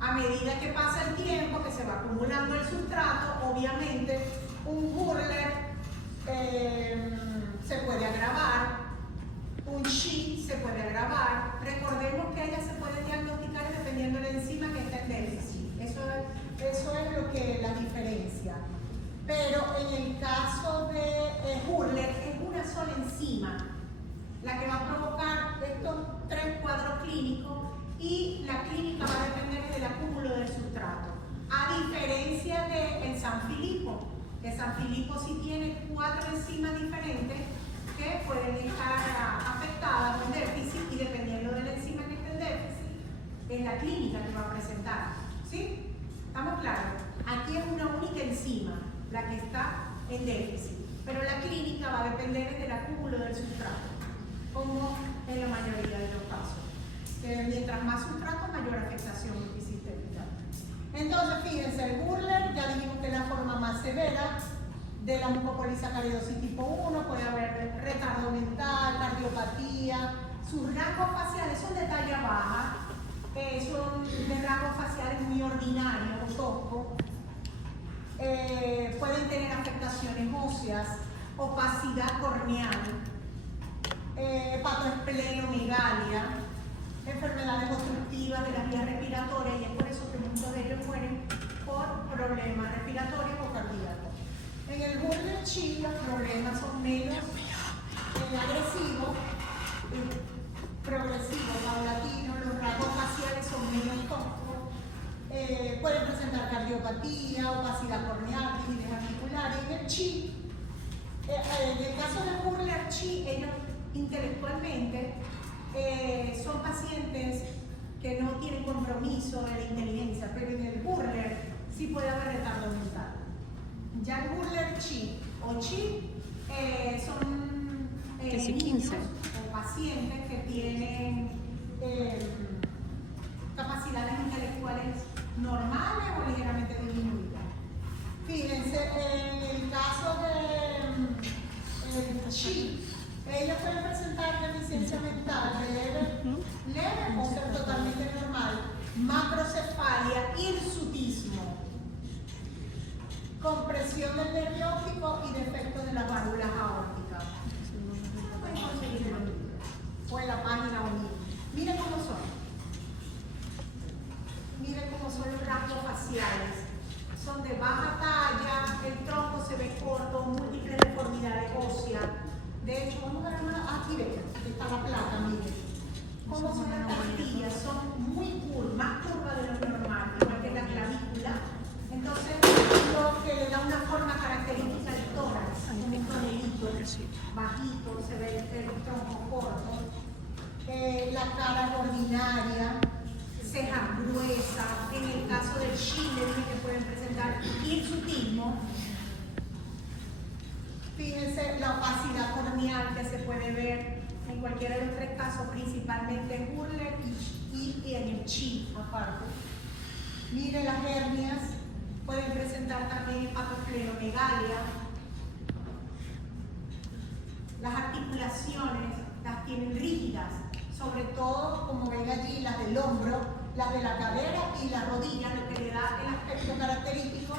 A medida que pasa el tiempo, que se va acumulando el sustrato, obviamente un Hurler se puede agravar, un SHI se puede agravar. Recordemos que ella se puede diagnosticar dependiendo de la enzima que está en déficit. Eso es lo que la diferencia. Pero en el caso de Hurler es una sola enzima la que va a provocar estos 3 cuadros clínicos y la clínica va a depender del acúmulo del sustrato. A diferencia del San Filipo. El San Filipo sí tiene 4 enzimas diferentes que pueden estar afectadas con déficit y dependiendo de la enzima que esté en déficit, es la clínica que va a presentar. ¿Sí? ¿Estamos claros? Aquí es una única enzima la que está en déficit, pero la clínica va a depender del acúmulo del sustrato, como en la mayoría de los casos. Que mientras más sustrato, mayor afectación multisistémica. Entonces, fíjense, el Hurler, ya dijimos que es la forma más severa de la mucopolisacaridosis tipo 1, puede haber retardo mental, cardiopatía, sus rasgos faciales son de talla baja, son de rasgos faciales muy ordinarios o toscos, pueden tener afectaciones óseas, opacidad corneal, hepatoesplenomegalia, enfermedades obstructivas de las vías respiratorias, y es por eso que muchos de ellos mueren por problemas respiratorios o cardíacos. En el Hurler SHI los problemas son menos agresivos, progresivos, paulatinos, los rasgos faciales son menos toscos, pueden presentar cardiopatía, opacidad corneal, rigidez articular. Y en el SHI, en el caso del Hurler SHI, ellos intelectualmente son pacientes que no tienen compromiso de la inteligencia, pero en el Hurler sí puede haber retardo mental. Ya el Hurler SHI o SHI son niños o pacientes que tienen capacidades intelectuales normales o ligeramente disminuidas. Fíjense, en el caso de SHI, ellos pueden presentar deficiencia mental de leve o ser totalmente normal, macrocefalia, hirsutismo, compresión del nervio óptico y defecto de las válvulas aórticas. Eso lo pueden conseguir en los libros o en la página 1. Miren cómo son. Miren cómo son los rasgos faciales. Son de baja talla, el tronco se ve corto, múltiples deformidades óseas. De hecho, vamos a ver aquí ven, aquí está la placa, miren. ¿Cómo son las pastillas? Son muy curvas, más curvas de lo normal, igual que la clavícula. Entonces, lo que le da una forma característica al tórax, un tonelito bajito, se ve el tronco corto, la cara ordinaria, cejas gruesas. En el caso del Schiller, que pueden presentar hirsutismo. Fíjense la opacidad corneal que se puede ver en cualquiera de los 3 casos, principalmente en Hurler y en el SHI aparte. Miren las hernias, pueden presentar también hepatoesplenomegalia. Las articulaciones las tienen rígidas, sobre todo, como ven allí, las del hombro, las de la cadera y las rodillas, lo que le da el aspecto característico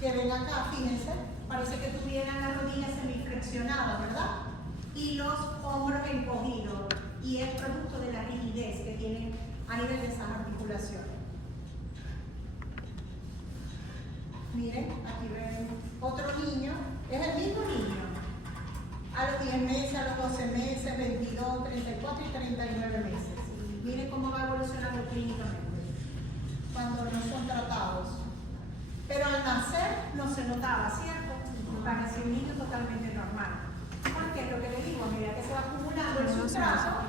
que ven acá, fíjense. Parece que tuvieran las rodillas semiflexionadas, ¿verdad? Y los hombros encogidos. Y es producto de la rigidez que tienen a nivel de esas articulaciones. Miren, aquí ven otro niño. Es el mismo niño, a los 10 meses, a los 12 meses, 22, 34 y 39 meses. Miren cómo va evolucionando clínicamente cuando no son tratados. Pero al nacer no se notaba, ¿cierto? Parece un niño totalmente normal. Porque es lo que le digo, a medida que se va acumulando el sustrato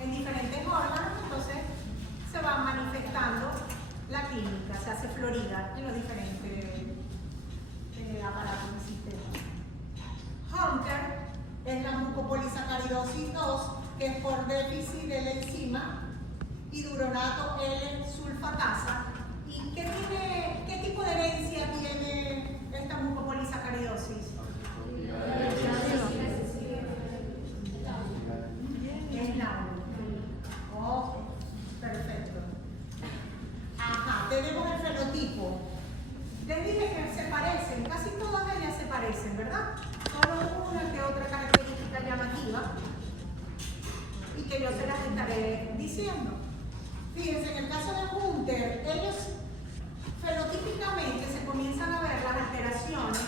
en diferentes órganos, entonces se va manifestando la clínica, se hace florida en los diferentes aparatos del sistema. Hunter es la mucopolisacaridosis 2, que es por déficit de la enzima hidronato L-sulfatasa. ¿Y qué tipo de herencia tiene esta mucopolisacaridosis? Es la Oh, perfecto. Ajá, tenemos el fenotipo. Les dije que se parecen, casi todas ellas se parecen, ¿verdad? Solo una que otra característica llamativa y que yo se las estaré diciendo. Fíjense, en el caso de Hunter, ellos fenotípicamente se comienzan a ver las alteraciones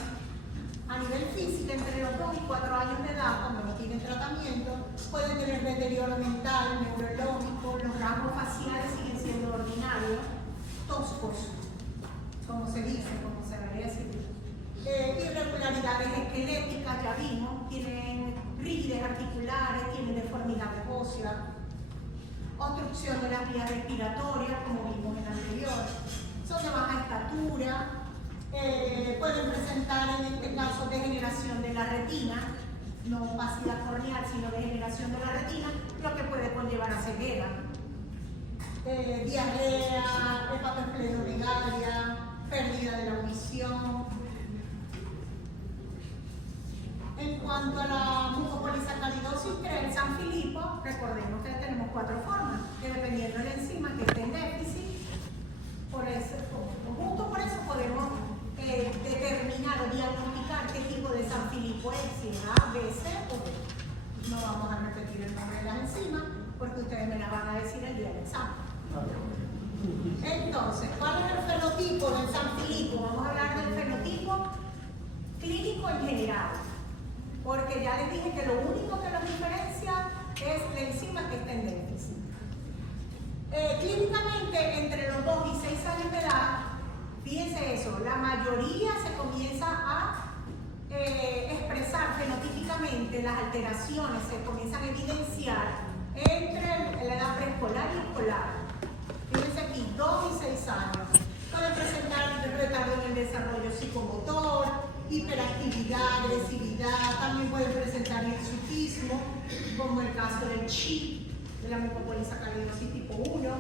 a nivel físico entre los 2 y 4 años de edad, cuando no tienen tratamiento. Pueden tener deterioro mental, neurológico, los rasgos faciales siguen siendo ordinarios, toscos, como se dice, como se debería decir. Irregularidades esqueléticas, ya vimos, tienen rigidez articulares, tienen deformidad ósea, obstrucción de las vías respiratorias, como vimos en el anterior, son de baja estatura, pueden presentar en este caso degeneración de la retina, no opacidad corneal, sino degeneración de la retina, lo que puede conllevar a ceguera, diarrea, hepatoesplenomegalia, pérdida de la audición. En cuanto a la mucopolisacaridosis que es el San Filipo, recordemos que tenemos 4 formas, que dependiendo de la enzima que esté en déficit, justo por eso podemos determinar o diagnosticar qué tipo de San Filipo es, si es A, B, C o D. No vamos a repetir el nombre de las enzimas porque ustedes me las van a decir el día del examen. Entonces, ¿cuál es el fenotipo del San Filipo? Vamos a hablar del fenotipo clínico en general, porque ya les dije que lo único que los diferencia es la enzima que está en déficit. Clínicamente, entre los 2 y 6 años de edad, fíjense eso, la mayoría se comienza a expresar fenotípicamente, las alteraciones se comienzan a evidenciar entre la edad preescolar y escolar. Fíjense aquí, 2 y 6 años. Pueden presentar retardo en el desarrollo psicomotor, hiperactividad, agresividad, también pueden presentar hirsutismo, como el caso del CHI, de la mucopolisacaridosis tipo 1,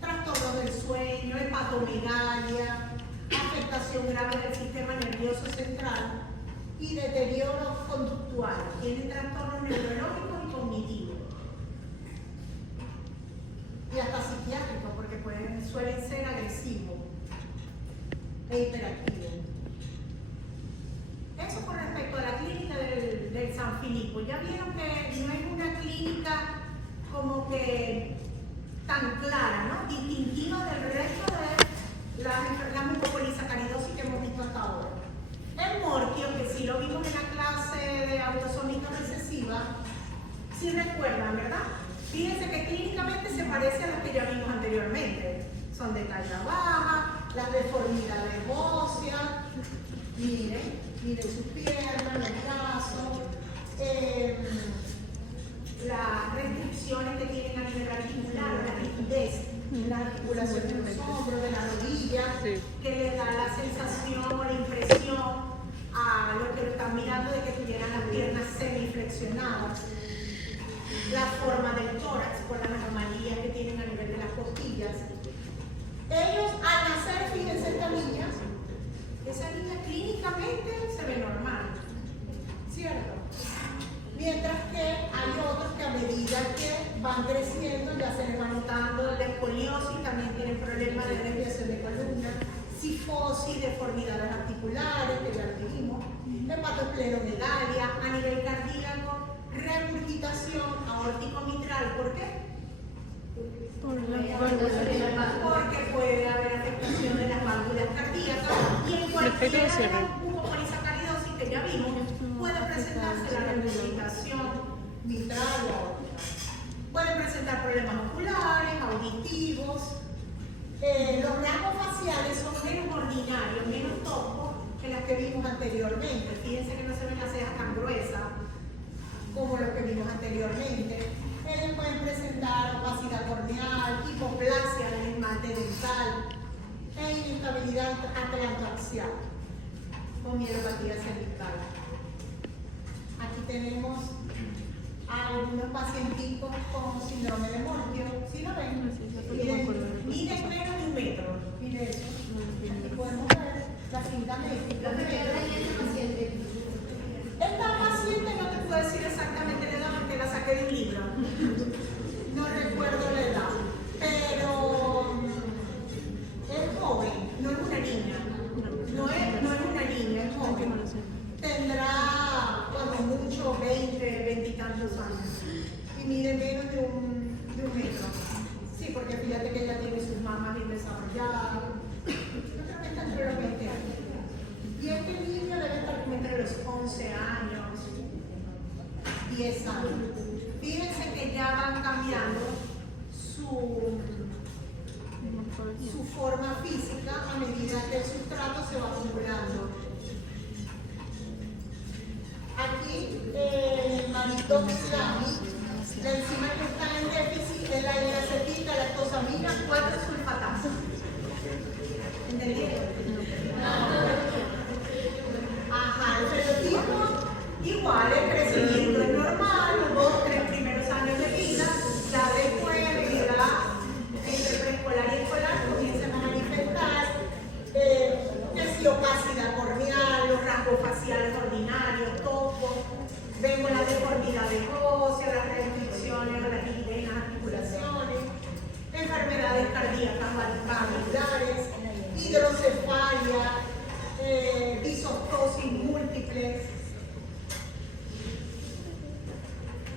trastornos del sueño, hepatomegalia, afectación grave del sistema nervioso central y deterioro conductual. Tienen trastornos neurológicos y cognitivos. Y hasta psiquiátricos, porque suelen ser agresivos e hiperactivos. Eso con respecto a la clínica del San Filipo. Ya vieron que no es una clínica como que tan clara, ¿no? Distintiva del resto de la mucopolisacaridosis que hemos visto hasta ahora. El morquio, que sí lo vimos en la clase de autosómica recesiva, sí recuerdan, ¿verdad? Fíjense que clínicamente se parece a las que ya vimos anteriormente. Son de talla baja, las deformidades óseas, miren sus piernas, los brazos, las restricciones que tienen a nivel articular, la rigidez, la articulación de los hombros, de la rodilla, sí, que le da la sensación o la impresión a los que lo están mirando de que tuvieran las piernas semiflexionadas. La forma del tórax con las anomalías que tienen a nivel de las costillas. Ellos al nacer, fíjense esta niña, esa niña clínicamente se ve normal, ¿cierto? Mientras que hay otros que a medida que van creciendo ya se les va notando la escoliosis, también tienen problemas de desviación de columna, cifosis, deformidades articulares, que ya lo dijimos, hepatoesplenomegalia, a nivel cardíaco, regurgitación aórtico-mitral. ¿Por qué? Porque puede haber afectación de las válvulas cardíacas y en cualquiera de las mucopolisacaridosis que ya vimos puede presentarse la regurgitación. mitral o aórtica. Pueden presentar problemas oculares, auditivos. Los rasgos faciales son menos ordinarios, menos toscos que las que vimos anteriormente. Fíjense que no se ven las cejas tan gruesas como lo que vimos anteriormente. Ellos pueden presentar opacidad corneal, hipoplasia en el esmalte dental e inestabilidad atlantoaxial o mielopatía cervical. Aquí tenemos a algunos pacienticos con síndrome de Morquio. ¿Sí lo ven? Miden menos de 1 metro. Miren eso. Aquí podemos ver la cinta médica. Lo que me da ahí ese paciente. Esta paciente no te puedo decir exactamente la edad porque la saqué de un libro. No recuerdo la edad. Pero es joven, no es una niña. No es una niña, es joven. Tendrá cuando mucho 20 y tantos años. Y mide menos de un metro. Sí, porque fíjate que ella tiene sus mamas bien desarrolladas. Yo creo que está entre los 20 años. Y este niño debe estar como entre los 11 años, 10 años. Fíjense que ya van cambiando su forma física a medida que el sustrato se va acumulando. Aquí el malitoxilami, la enzima que está en déficit es la L-acetil, lactosamina 4-sulfatasa. ¿Entendieron? Ajá, el fenotipo igual, el crecimiento es normal, los 2-3 primeros años de vida, ya después de edad entre preescolar y escolar comienzan a manifestar que si opacidad corneal, los rasgos faciales ordinarios, toscos, vemos las deformidades óseas, las restricciones o las rigidez en las articulaciones, enfermedades cardíacas vasculares, hidrocefalia, disostosis múltiples.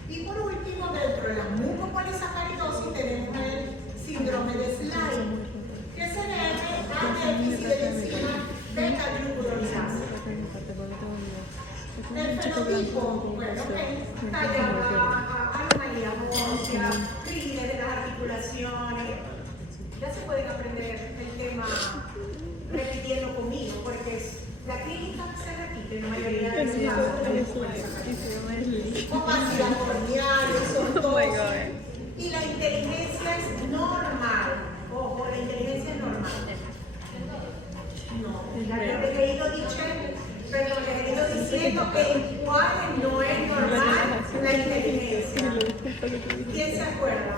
Y por último, dentro de la mucopolisacaridosis tenemos el síndrome de Slime, que se debe a déficit de la enzima beta-glucuronidasa. El fenotipo, bueno, talla anomalía ósea, rigidez de las articulaciones. Ya se pueden aprender el tema repitiendo conmigo, porque la clínica se repite en la mayoría de los casos. Opacidad corneal, disostosis. Y la inteligencia es normal. Ojo, la inteligencia es normal. No, ya les he ido diciendo que en cuáles no es normal la inteligencia. ¿Quién se acuerda?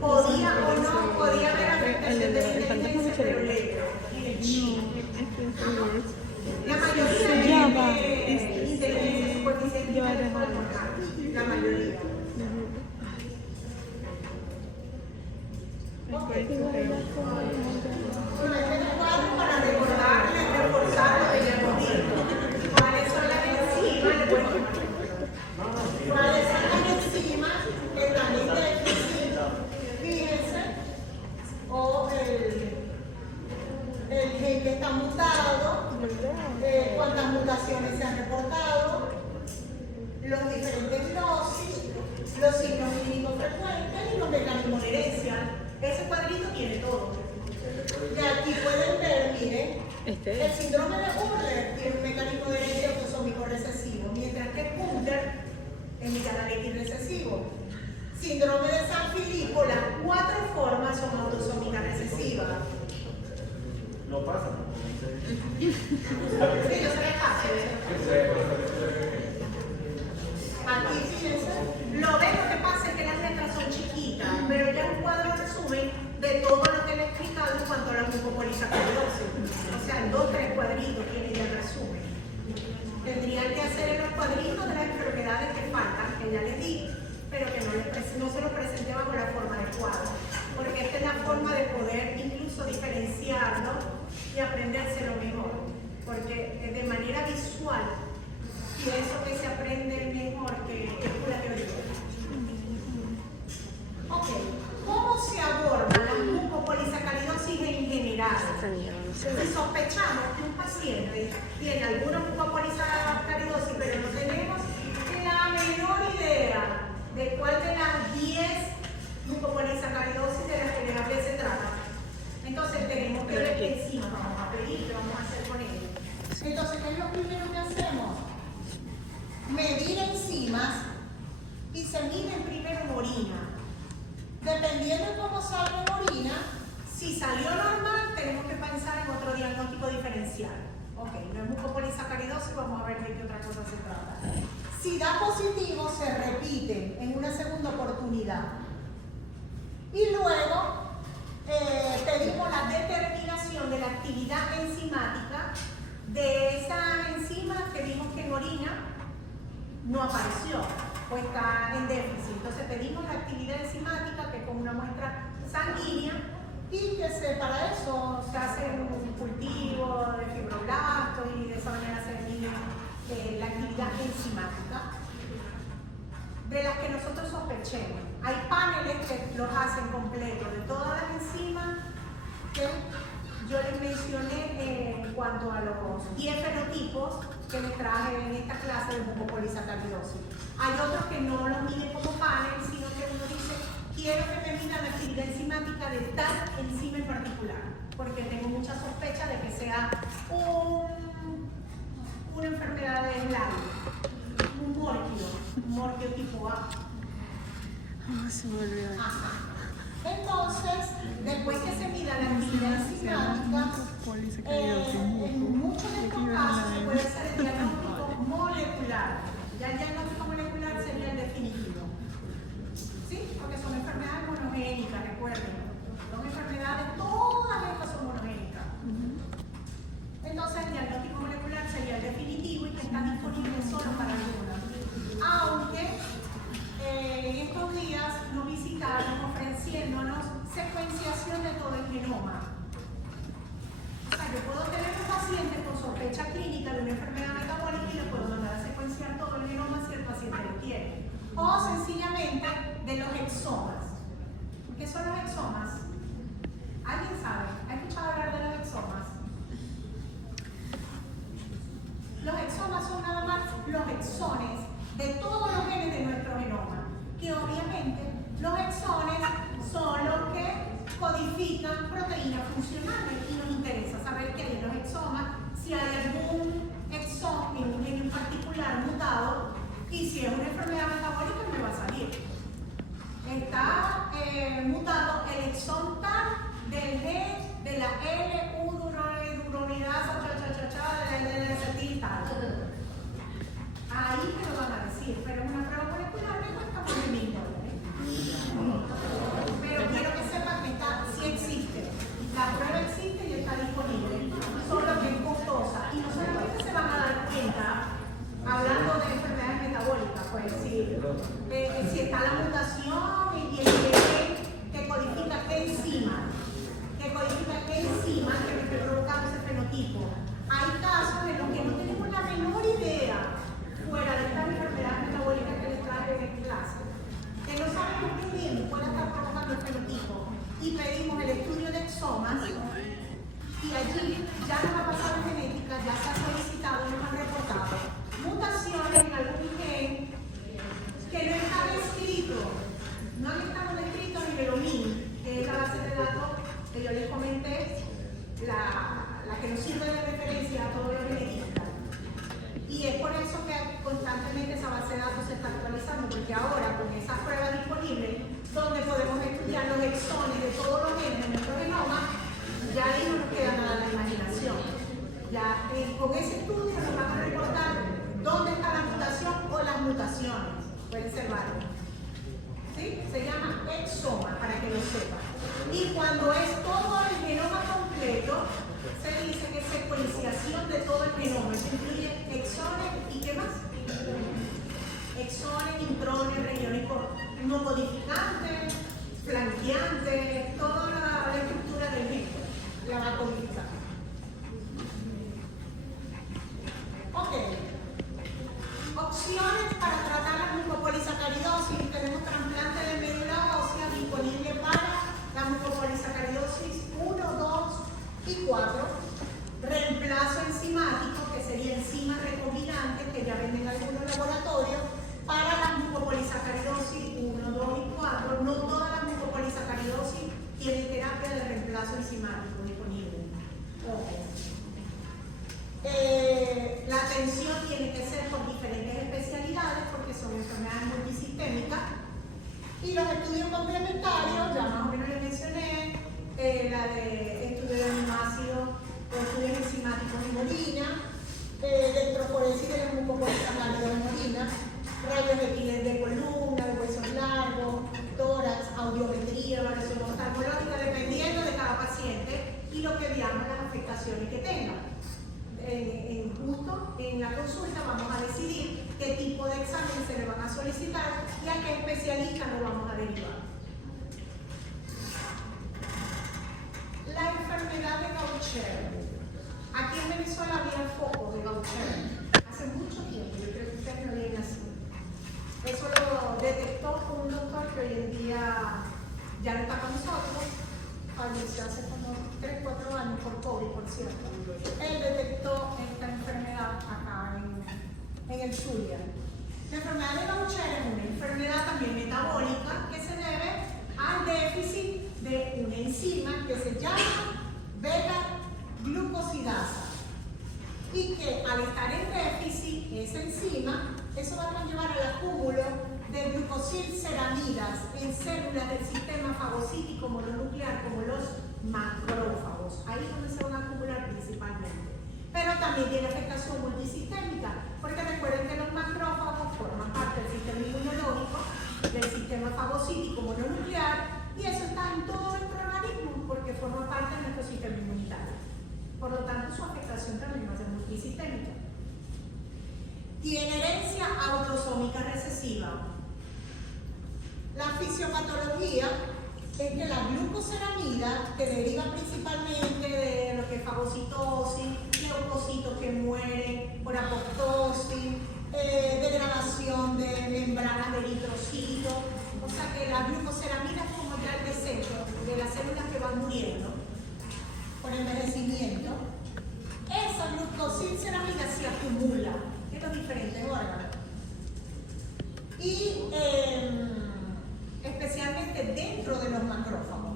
Podía o no podía haber afectación de la inteligencia, pero leve. La mayoría tiene inteligencia superficiente intelectual normal. La mayoría. Para recordarles, reforzar lo que ya hemos dicho. ¿Cuáles son las enzimas? ¿Cuáles son las enzimas que están en déficit? Fíjense, o el gen que está mutado, cuántas mutaciones se han reportado, los diferentes dosis, los signos clínicos frecuentes y los mecanismos de herencia. Ese cuadrito tiene todo. Y aquí pueden ver, miren, el síndrome de Hunter tiene un mecanismo de herencia autosómico recesivo, mientras que Hunter es X recesivo. Síndrome de San Filipo, las 4 formas son autosómicas recesivas. No pasa. Sí, yo se les paso. Aquí, fíjense, lo que pasa es que las letras son chiquitas, pero ya un cuadro resumen de todo lo que les he explicado en cuanto a la mucopolisacaridosis. O sea, en 2-3 cuadritos tiene ya el resumen. Tendrían que hacer en los cuadritos de las enfermedades que faltan, que ya les di, pero que no se los presenté bajo la forma de cuadro. Porque esta es la forma de poder incluso diferenciarlo y aprendérselo mejor. Porque de manera visual, pienso que se aprende mejor que pura teoría. Ok, ¿cómo se aborda la mucopolisacaridosis en general? salga en orina, si salió normal, tenemos que pensar en otro diagnóstico diferencial. Ok, no es mucopolisacaridosis, vamos a ver de qué otra cosa se trata. Si da positivo, se repite en una segunda oportunidad. Y luego pedimos la determinación de la actividad enzimática de esa enzima que vimos que en orina no apareció o está en déficit. Entonces pedimos la actividad enzimática, que es con una muestra sanguínea, y que para eso se hace un cultivo de fibroblastos y de esa manera se mide la actividad enzimática de las que nosotros sospechemos. Hay paneles que los hacen completos de todas las enzimas que yo les mencioné en cuanto a los 10 fenotipos que les traje en esta clase de mucopolisacaridosis. Hay otros que no los miden como panel, sino que uno dice, quiero que me mida la actividad enzimática de tal enzima en particular, porque tengo mucha sospecha de que sea una enfermedad de labio, un morquio tipo A. Se me olvidó. Ajá. Entonces, después que se mida la actividad enzimática, en muchos de estos casos se puede hacer el diagnóstico molecular. Ya el diagnóstico molecular sería el definitivo. ¿Sí? Porque son enfermedades monogénicas, recuerden. Son enfermedades, todas estas son monogénicas. Entonces, el diagnóstico molecular sería el definitivo y que está disponible solo para algunas. Aunque en estos días nos visitaron ofreciéndonos secuenciación de todo el genoma. O sea, yo puedo tener un paciente con sospecha clínica de una enfermedad metabólica y le puedo mandar a secuenciar todo el genoma si el paciente lo quiere. O sencillamente de los exomas. ¿Qué son los exomas? ¿Alguien sabe? ¿Ha escuchado hablar de los exomas? Los exomas son nada más los exones de todos los genes de nuestro genoma, que obviamente los exones son los que codifican proteínas funcionales y nos interesa saber que en los exomas si hay algún exón en un gen en particular mutado y si es una enfermedad metabólica me va a salir. Está mutado el exón tal del gen de la L-U-duronidasa de la acetil tal. Ahí me lo van a decir, pero una prueba molecular me cuesta por $1,000. Pero quiero que sepan que sí existe. La prueba existe y está disponible. Solo que es costosa. Y no solamente se van a dar cuenta, hablando de enfermedades metabólicas, pues si está la mutación y el gen que codifica qué enzima, que me esté provocando ese fenotipo. Hay casos en los que no tenemos la menor idea, fuera de estas enfermedades metabólicas que les traje en clase, que no sabemos muy bien puede estar provocando el fenotipo y pedimos el estudio de exomas y allí ya nos ha pasado en genética, ya se ha solicitado y nos han reportado mutaciones en algún gen que no están escritos, no han estado descritos en el OMIN, que es la base de datos que yo les comenté, la que nos sirve de referencia a todos los genetistas. Y es por eso que constantemente esa base de datos se está actualizando, porque ahora con esas pruebas disponibles, donde podemos estudiar los exones de todos los genes de nuestro genoma, ya ahí no nos queda nada de la imaginación. Ya con ese estudio nos van a reportar dónde está la mutación o las mutaciones. Pueden ser varios. ¿Sí? Se llama exoma, para que lo sepan. Y cuando es todo el genoma completo, se dice que es secuenciación de todo el genoma. Eso incluye exones y ¿qué más? Exones, intrones, regiones no codificantes, flanqueantes, toda la estructura del gen la va a codificar. Ok. Opciones para tratar la mucopolisacaridosis. Tenemos trasplante de médula ósea disponible para la mucopolisacaridosis 1, 2 y 4. Reemplazo enzimático, que sería enzima recombinante, que ya venden algunos laboratorios, para la mucopolisacaridosis 1, 2 y 4. No todas las mucopolisacaridosis tienen terapia de reemplazo enzimático disponible. La atención tiene que ser por diferentes especialidades porque son enfermedades multisistémicas y los estudios complementarios, ya más o menos les mencioné, la de estudio de aminoácidos, estudios enzimáticos en orina, electroforesis de los mucopolisas de orina, rayos de columna, de huesos largos, tórax, audiometría, evaluación oftalmológica, dependiendo de cada paciente y lo que veamos las afectaciones que tenga. Justo en la consulta vamos a decidir qué tipo de examen se le van a solicitar y a qué especialista lo vamos a derivar. La enfermedad de Gaucher. Aquí en Venezuela había foco de Gaucher. Hace mucho tiempo, yo creo que ustedes no habían nacido. Eso lo detectó un doctor que hoy en día ya no está con nosotros. Falleció hace como 3-4 años por COVID, por cierto. Él detectó esta enfermedad acá en el Zulia. La enfermedad de Gaucher es una enfermedad también metabólica que se debe al déficit de una enzima que se llama beta-glucosidasa y que al estar en déficit esa enzima, eso va a conllevar al acúmulo de glucosilceramidas en células del sistema fagocítico mononuclear como los macrófagos. Ahí es donde se van a acumular principalmente. Pero también tiene afectación multisistémica, porque recuerden que los macrófagos forman parte del sistema inmunológico, del sistema fagocítico mononuclear, y eso está en todo nuestro organismo porque forma parte de nuestro sistema inmunitario. Por lo tanto, su afectación también va a ser multisistémica. Tiene herencia autosómica recesiva. La fisiopatología es que la glucoceramida, que deriva principalmente de lo que es fagocitosis, leucocitos que mueren por apoptosis, degradación de membranas de eritrocitos, o sea que la glucoceramida es como ya el desecho de las células que van muriendo por envejecimiento. Esa glucosilceramida se acumula en los diferentes órganos y especialmente dentro de los macrófagos,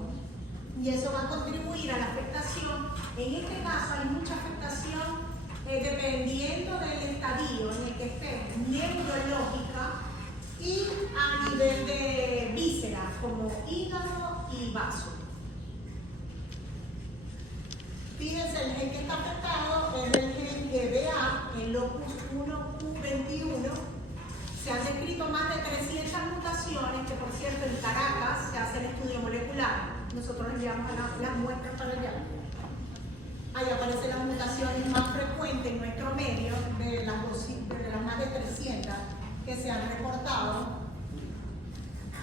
y eso va a contribuir a la afectación. En este caso hay mucha afectación dependiendo del estadio en el que esté, neurológica y a nivel de vísceras como hígado y vaso. Fíjense, el gen que está afectado es el gen GBA, el locus 1Q21. Se han descrito más de 300 mutaciones, que por cierto en Caracas se hace el estudio molecular. Nosotros enviamos las muestras para allá. Ahí aparecen las mutaciones más frecuentes en nuestro medio, de las más de 300 que se han reportado.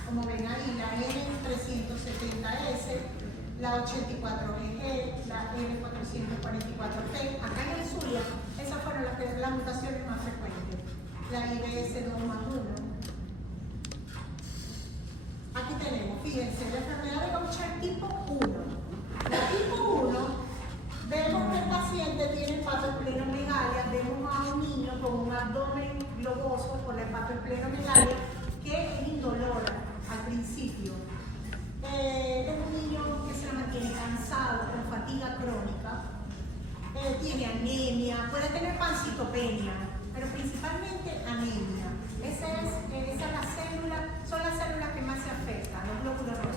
Como ven ahí, la N370S, la 84GG, la N444P. Acá en el Zulia, esas fueron las mutaciones más frecuentes. La IBS2+1. Aquí tenemos, fíjense, la enfermedad de Gaucher tipo 1. La tipo 1, vemos que el paciente tiene hepatoesplenomegalia, vemos a un niño con un abdomen globoso por la hepatoesplenomegalia que es indolora al principio. Es un niño que se mantiene cansado, con fatiga crónica, tiene anemia, puede tener pancitopenia, pero principalmente anemia. Son las células que más se afectan, los glóbulos rojos.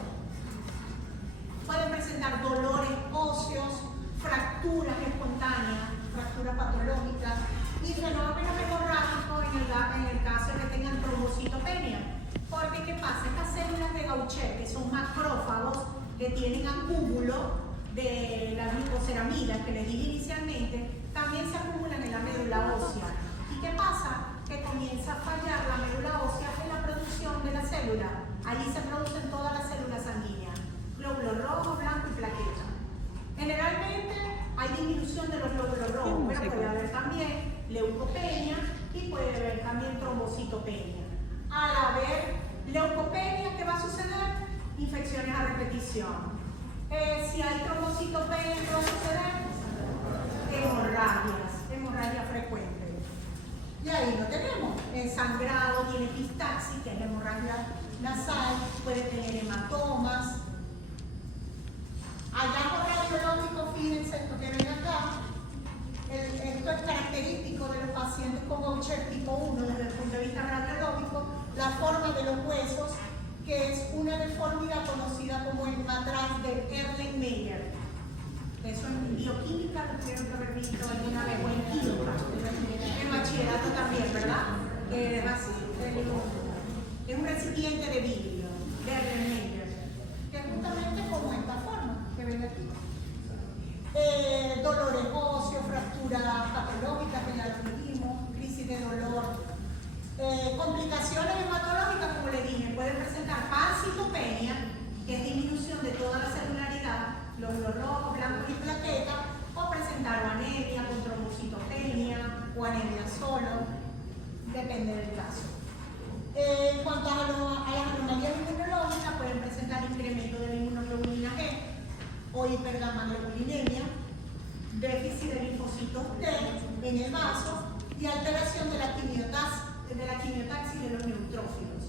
Pueden presentar dolores óseos, fracturas espontáneas, fracturas patológicas y fenómenos hemorrágicos en el caso de que tengan trombocitopenia. Porque, ¿qué pasa? Estas células de Gaucher, que son macrófagos, que tienen acúmulo de la glucoceramida que les dije inicialmente, también se acumulan en la médula ósea. ¿Y qué pasa? Que comienza a fallar la médula ósea en la producción de la célula. Allí se producen todas las células sanguíneas, glóbulos rojos, blancos y plaquetas. Generalmente hay disminución de los glóbulos rojos, pero puede haber también leucopenia y puede haber también trombocitopenia. Al haber leucopenia, ¿qué va a suceder? Infecciones a repetición. Si hay trombocitopenia, ¿qué va a suceder? Hemorragias frecuentes. Y ahí lo tenemos. Sangrado, tiene epistaxis, que es hemorragia nasal, puede tener hematomas. Hallazgos radiológicos, fíjense esto que ven acá. Esto es característico de los pacientes con Gaucher tipo 1 desde el punto de vista radiológico, la forma de los huesos, que es una deformidad conocida como el matraz de Erlenmeyer. Eso en bioquímica lo tuvieron que haber visto alguna vez, o en química, en bachillerato también, ¿verdad? Es así, es un recipiente de vidrio, de Erlenmeyer, que es justamente como esta forma que ven aquí. Dolores óseos, fracturas patológicas, que ya lo dijimos, crisis de dolor, complicaciones hematológicas, como le dije, pueden presentar pancitopenia, que es disminución de toda la celularidad, glóbulos rojos, blancos y plaquetas, o presentar anemia con trombocitopenia o anemia solo, depende del caso. En cuanto a las anomalías inmunológicas, pueden presentar incremento de la inmunoglobulina G o hipergamaglobulinemia, déficit de linfocitos T en el vaso y alteración de la quimiotaxis de los neutrófilos.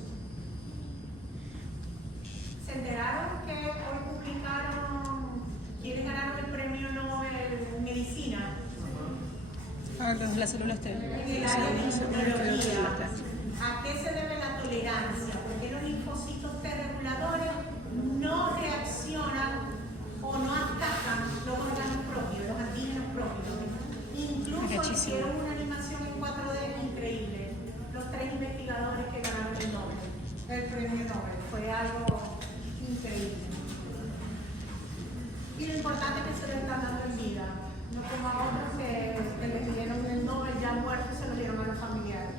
¿Se enteraron que hoy publicaron quiénes ganaron el premio Nobel en Medicina? Las células T. En el área de inmunología. ¿A qué se debe la tolerancia? Porque los linfocitos T reguladores no reaccionan o no atacan los órganos propios, los antígenos propios. Incluso hicieron una animación en 4D increíble. Los 3 investigadores que ganaron el Nobel, el premio Nobel. Fue algo increíble. Y lo importante es que se le están dando en vida, no como a otros que les dieron el Nobel ya muertos y se lo dieron a los familiares.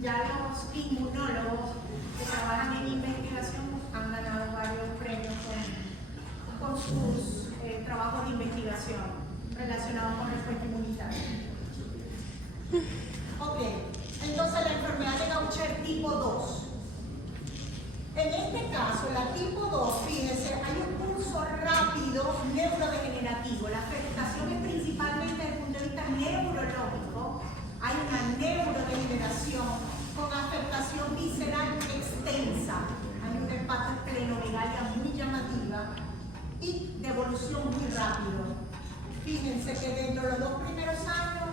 Ya los inmunólogos que trabajan en investigación han ganado varios premios con sus trabajos de investigación relacionados con respuesta inmunitaria. Ok, entonces la enfermedad de Gaucher tipo 2. En este caso, la tipo 2, fíjense, hay un pulso rápido neurodegenerativo. La afectación es principalmente desde el punto de vista neurológico. Hay una neurodegeneración con afectación visceral extensa. Hay una hepatosplenomegalia muy llamativa y de evolución muy rápido. Fíjense que dentro de los 2 primeros años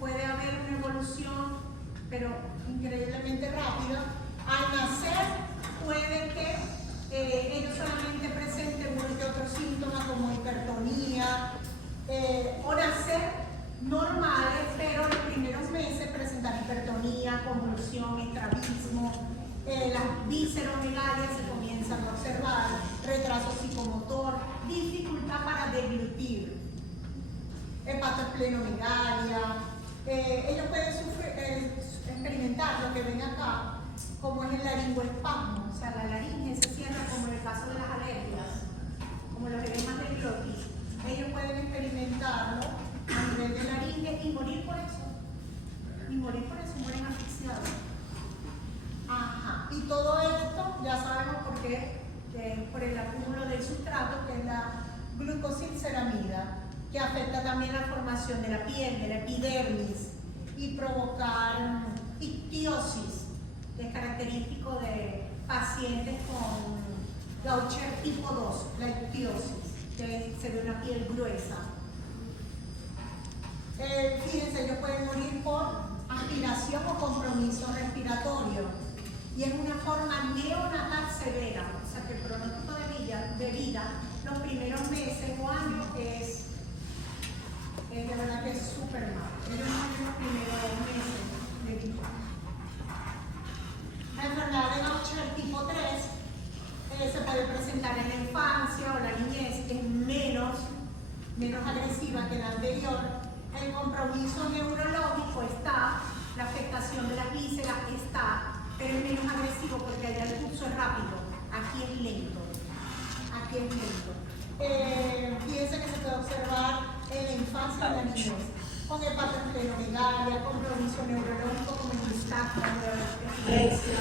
puede haber una evolución, pero increíblemente rápida. Al nacer puede que ellos solamente presenten uno que otro síntoma como hipertonía o nacer normales, pero los primeros meses presentar hipertonía, convulsión, estrabismo, las visceromegalias se comienzan a observar, retraso psicomotor, dificultad para deglutir, hepatosplenomegalia. Ellos pueden experimentar lo que ven acá, como es el laringoespasmo, o sea, la laringe se cierra como en el caso de las alergias, como los edemas del glotis. Ellos pueden experimentarlo a nivel de laringe y morir por eso. Y morir por eso, mueren asfixiados. Ajá. Y todo esto ya sabemos por qué, por el acúmulo del sustrato, que es la glucosilceramida, que afecta también la formación de la piel, de la epidermis, y provocar ictiosis, que es característico de pacientes con Gaucher tipo 2, la ictiosis, que se ve una piel gruesa. Fíjense, ellos pueden morir por aspiración o compromiso respiratorio. Y es una forma neonatal severa, o sea que el pronóstico de vida los primeros meses o años es de verdad que es súper mal. Ellos mueren los primeros meses de vida. La enfermedad de Gaucher tipo 3 se puede presentar en la infancia o la niñez, que es menos agresiva que la anterior. El compromiso neurológico está, la afectación de las vísceras está, pero es menos agresivo porque allá el pulso es rápido, aquí es lento. Aquí es lento. Fíjense que se puede observar en la infancia y en la niñez, con hepatosplenomegalia, compromiso neurológico como el nistagmo, epilepsia,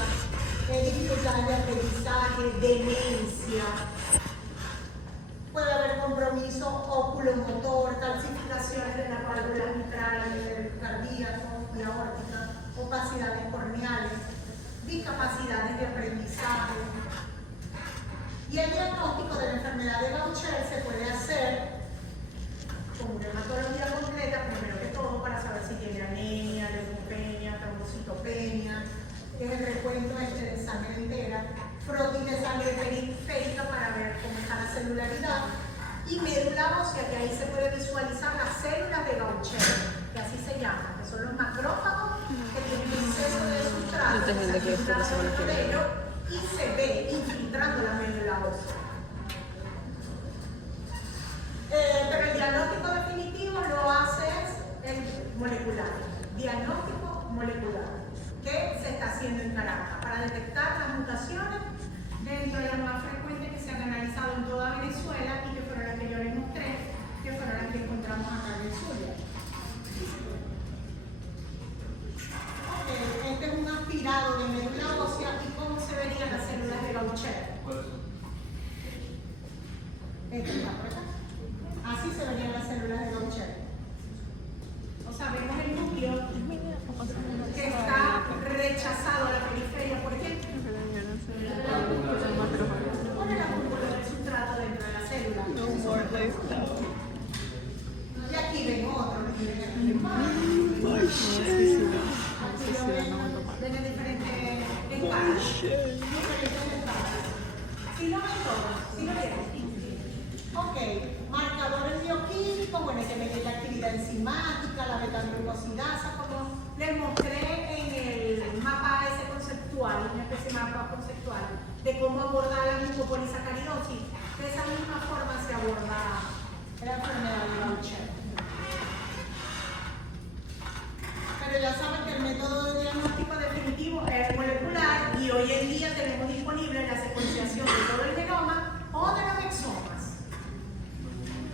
dificultades de aprendizaje, demencia. Puede haber compromiso oculomotor, calcificaciones de las válvulas mitrales, del cardíaco y aórtica, opacidades corneales, discapacidades de aprendizaje. Y el diagnóstico de la enfermedad de Gaucher se puede hacer con una hematología completa, primero que todo, para saber si tiene anemia, leucopenia, trombocitopenia, que es el recuento de sangre y médula ósea, que ahí se puede visualizar las células de Gaucher, que así se llaman, que son los macrófagos que tienen exceso de sustrato, que se infiltran en el cabello y se ve infiltrando la médula ósea. Pero el diagnóstico definitivo lo hace el molecular, diagnóstico molecular, que se está haciendo en Caracas para detectar las mutaciones dentro de las más frecuentes que se han analizado en toda Venezuela y que fueron las que yo les mostré, que fueron las que encontramos acá en el Zulia. Okay, este es un aspirado de médula ósea y cómo se verían las células de Gaucher. ¿Cuáles son? Este está por acá. Así se verían las células de Gaucher. O sea, vemos el núcleo que está rechazado a la periferia, por ejemplo. ¿Cuál es la cúpula del sustrato dentro de la célula? Y aquí ven otro, aquí ven ven en diferentes escalas. ¿Sí lo ven todos? ¿Sí lo ven? Ok, marcadores bioquímicos, bueno, hay que medir la actividad enzimática, la beta-glucosidasa, como les mostré en el mapa ese conceptual, una especie de mapa conceptual, de cómo abordar la glucopolisacaridosis. De esa misma forma se aborda la enfermedad de Gaucher. Pero ya saben que el método de diagnóstico definitivo es molecular y hoy en día tenemos disponible la secuenciación de todo el genoma o de los exomas.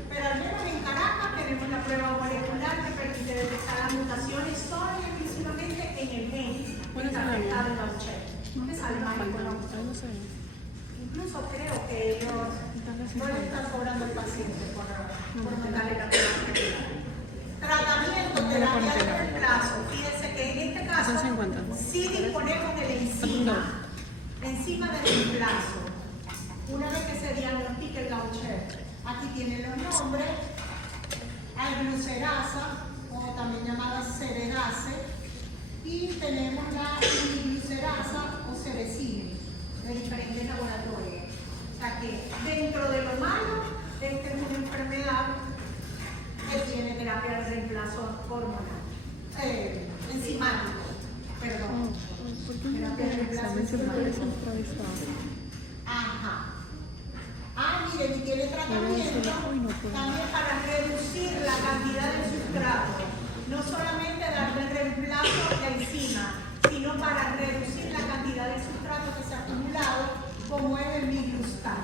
Pero al menos en Caracas tenemos la prueba molecular que permite detectar las mutaciones solo y exclusivamente en el gen que está afectado en Gaucher. Es alemán económico. Incluso creo que ellos no le están cobrando al paciente por mandarle la prueba. Tratamiento, terapia de reemplazo. Fíjense que en este caso sí disponemos de la enzima de reemplazo. Una vez que se diagnostique el Gaucher. Aquí tienen los nombres, hay glucerasa, o también llamada ceregase, y tenemos la glucerasa o cerecine, de diferentes laboratorios. O sea que dentro de lo malo, esta es una enfermedad que tiene terapia de reemplazo hormonal, enzimático, perdón. Terapia de reemplazo enzimático. Ajá. Ah, miren, y tiene tratamiento también para reducir la cantidad de sustrato. No solamente darle el reemplazo de enzima, sino para reducir la cantidad de sustrato que se ha acumulado, como es el miglustat.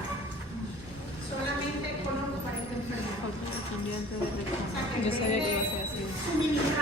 Solamente conozco para esta enfermedad. O sea, que Yo sabía que iba a ser así. suministrar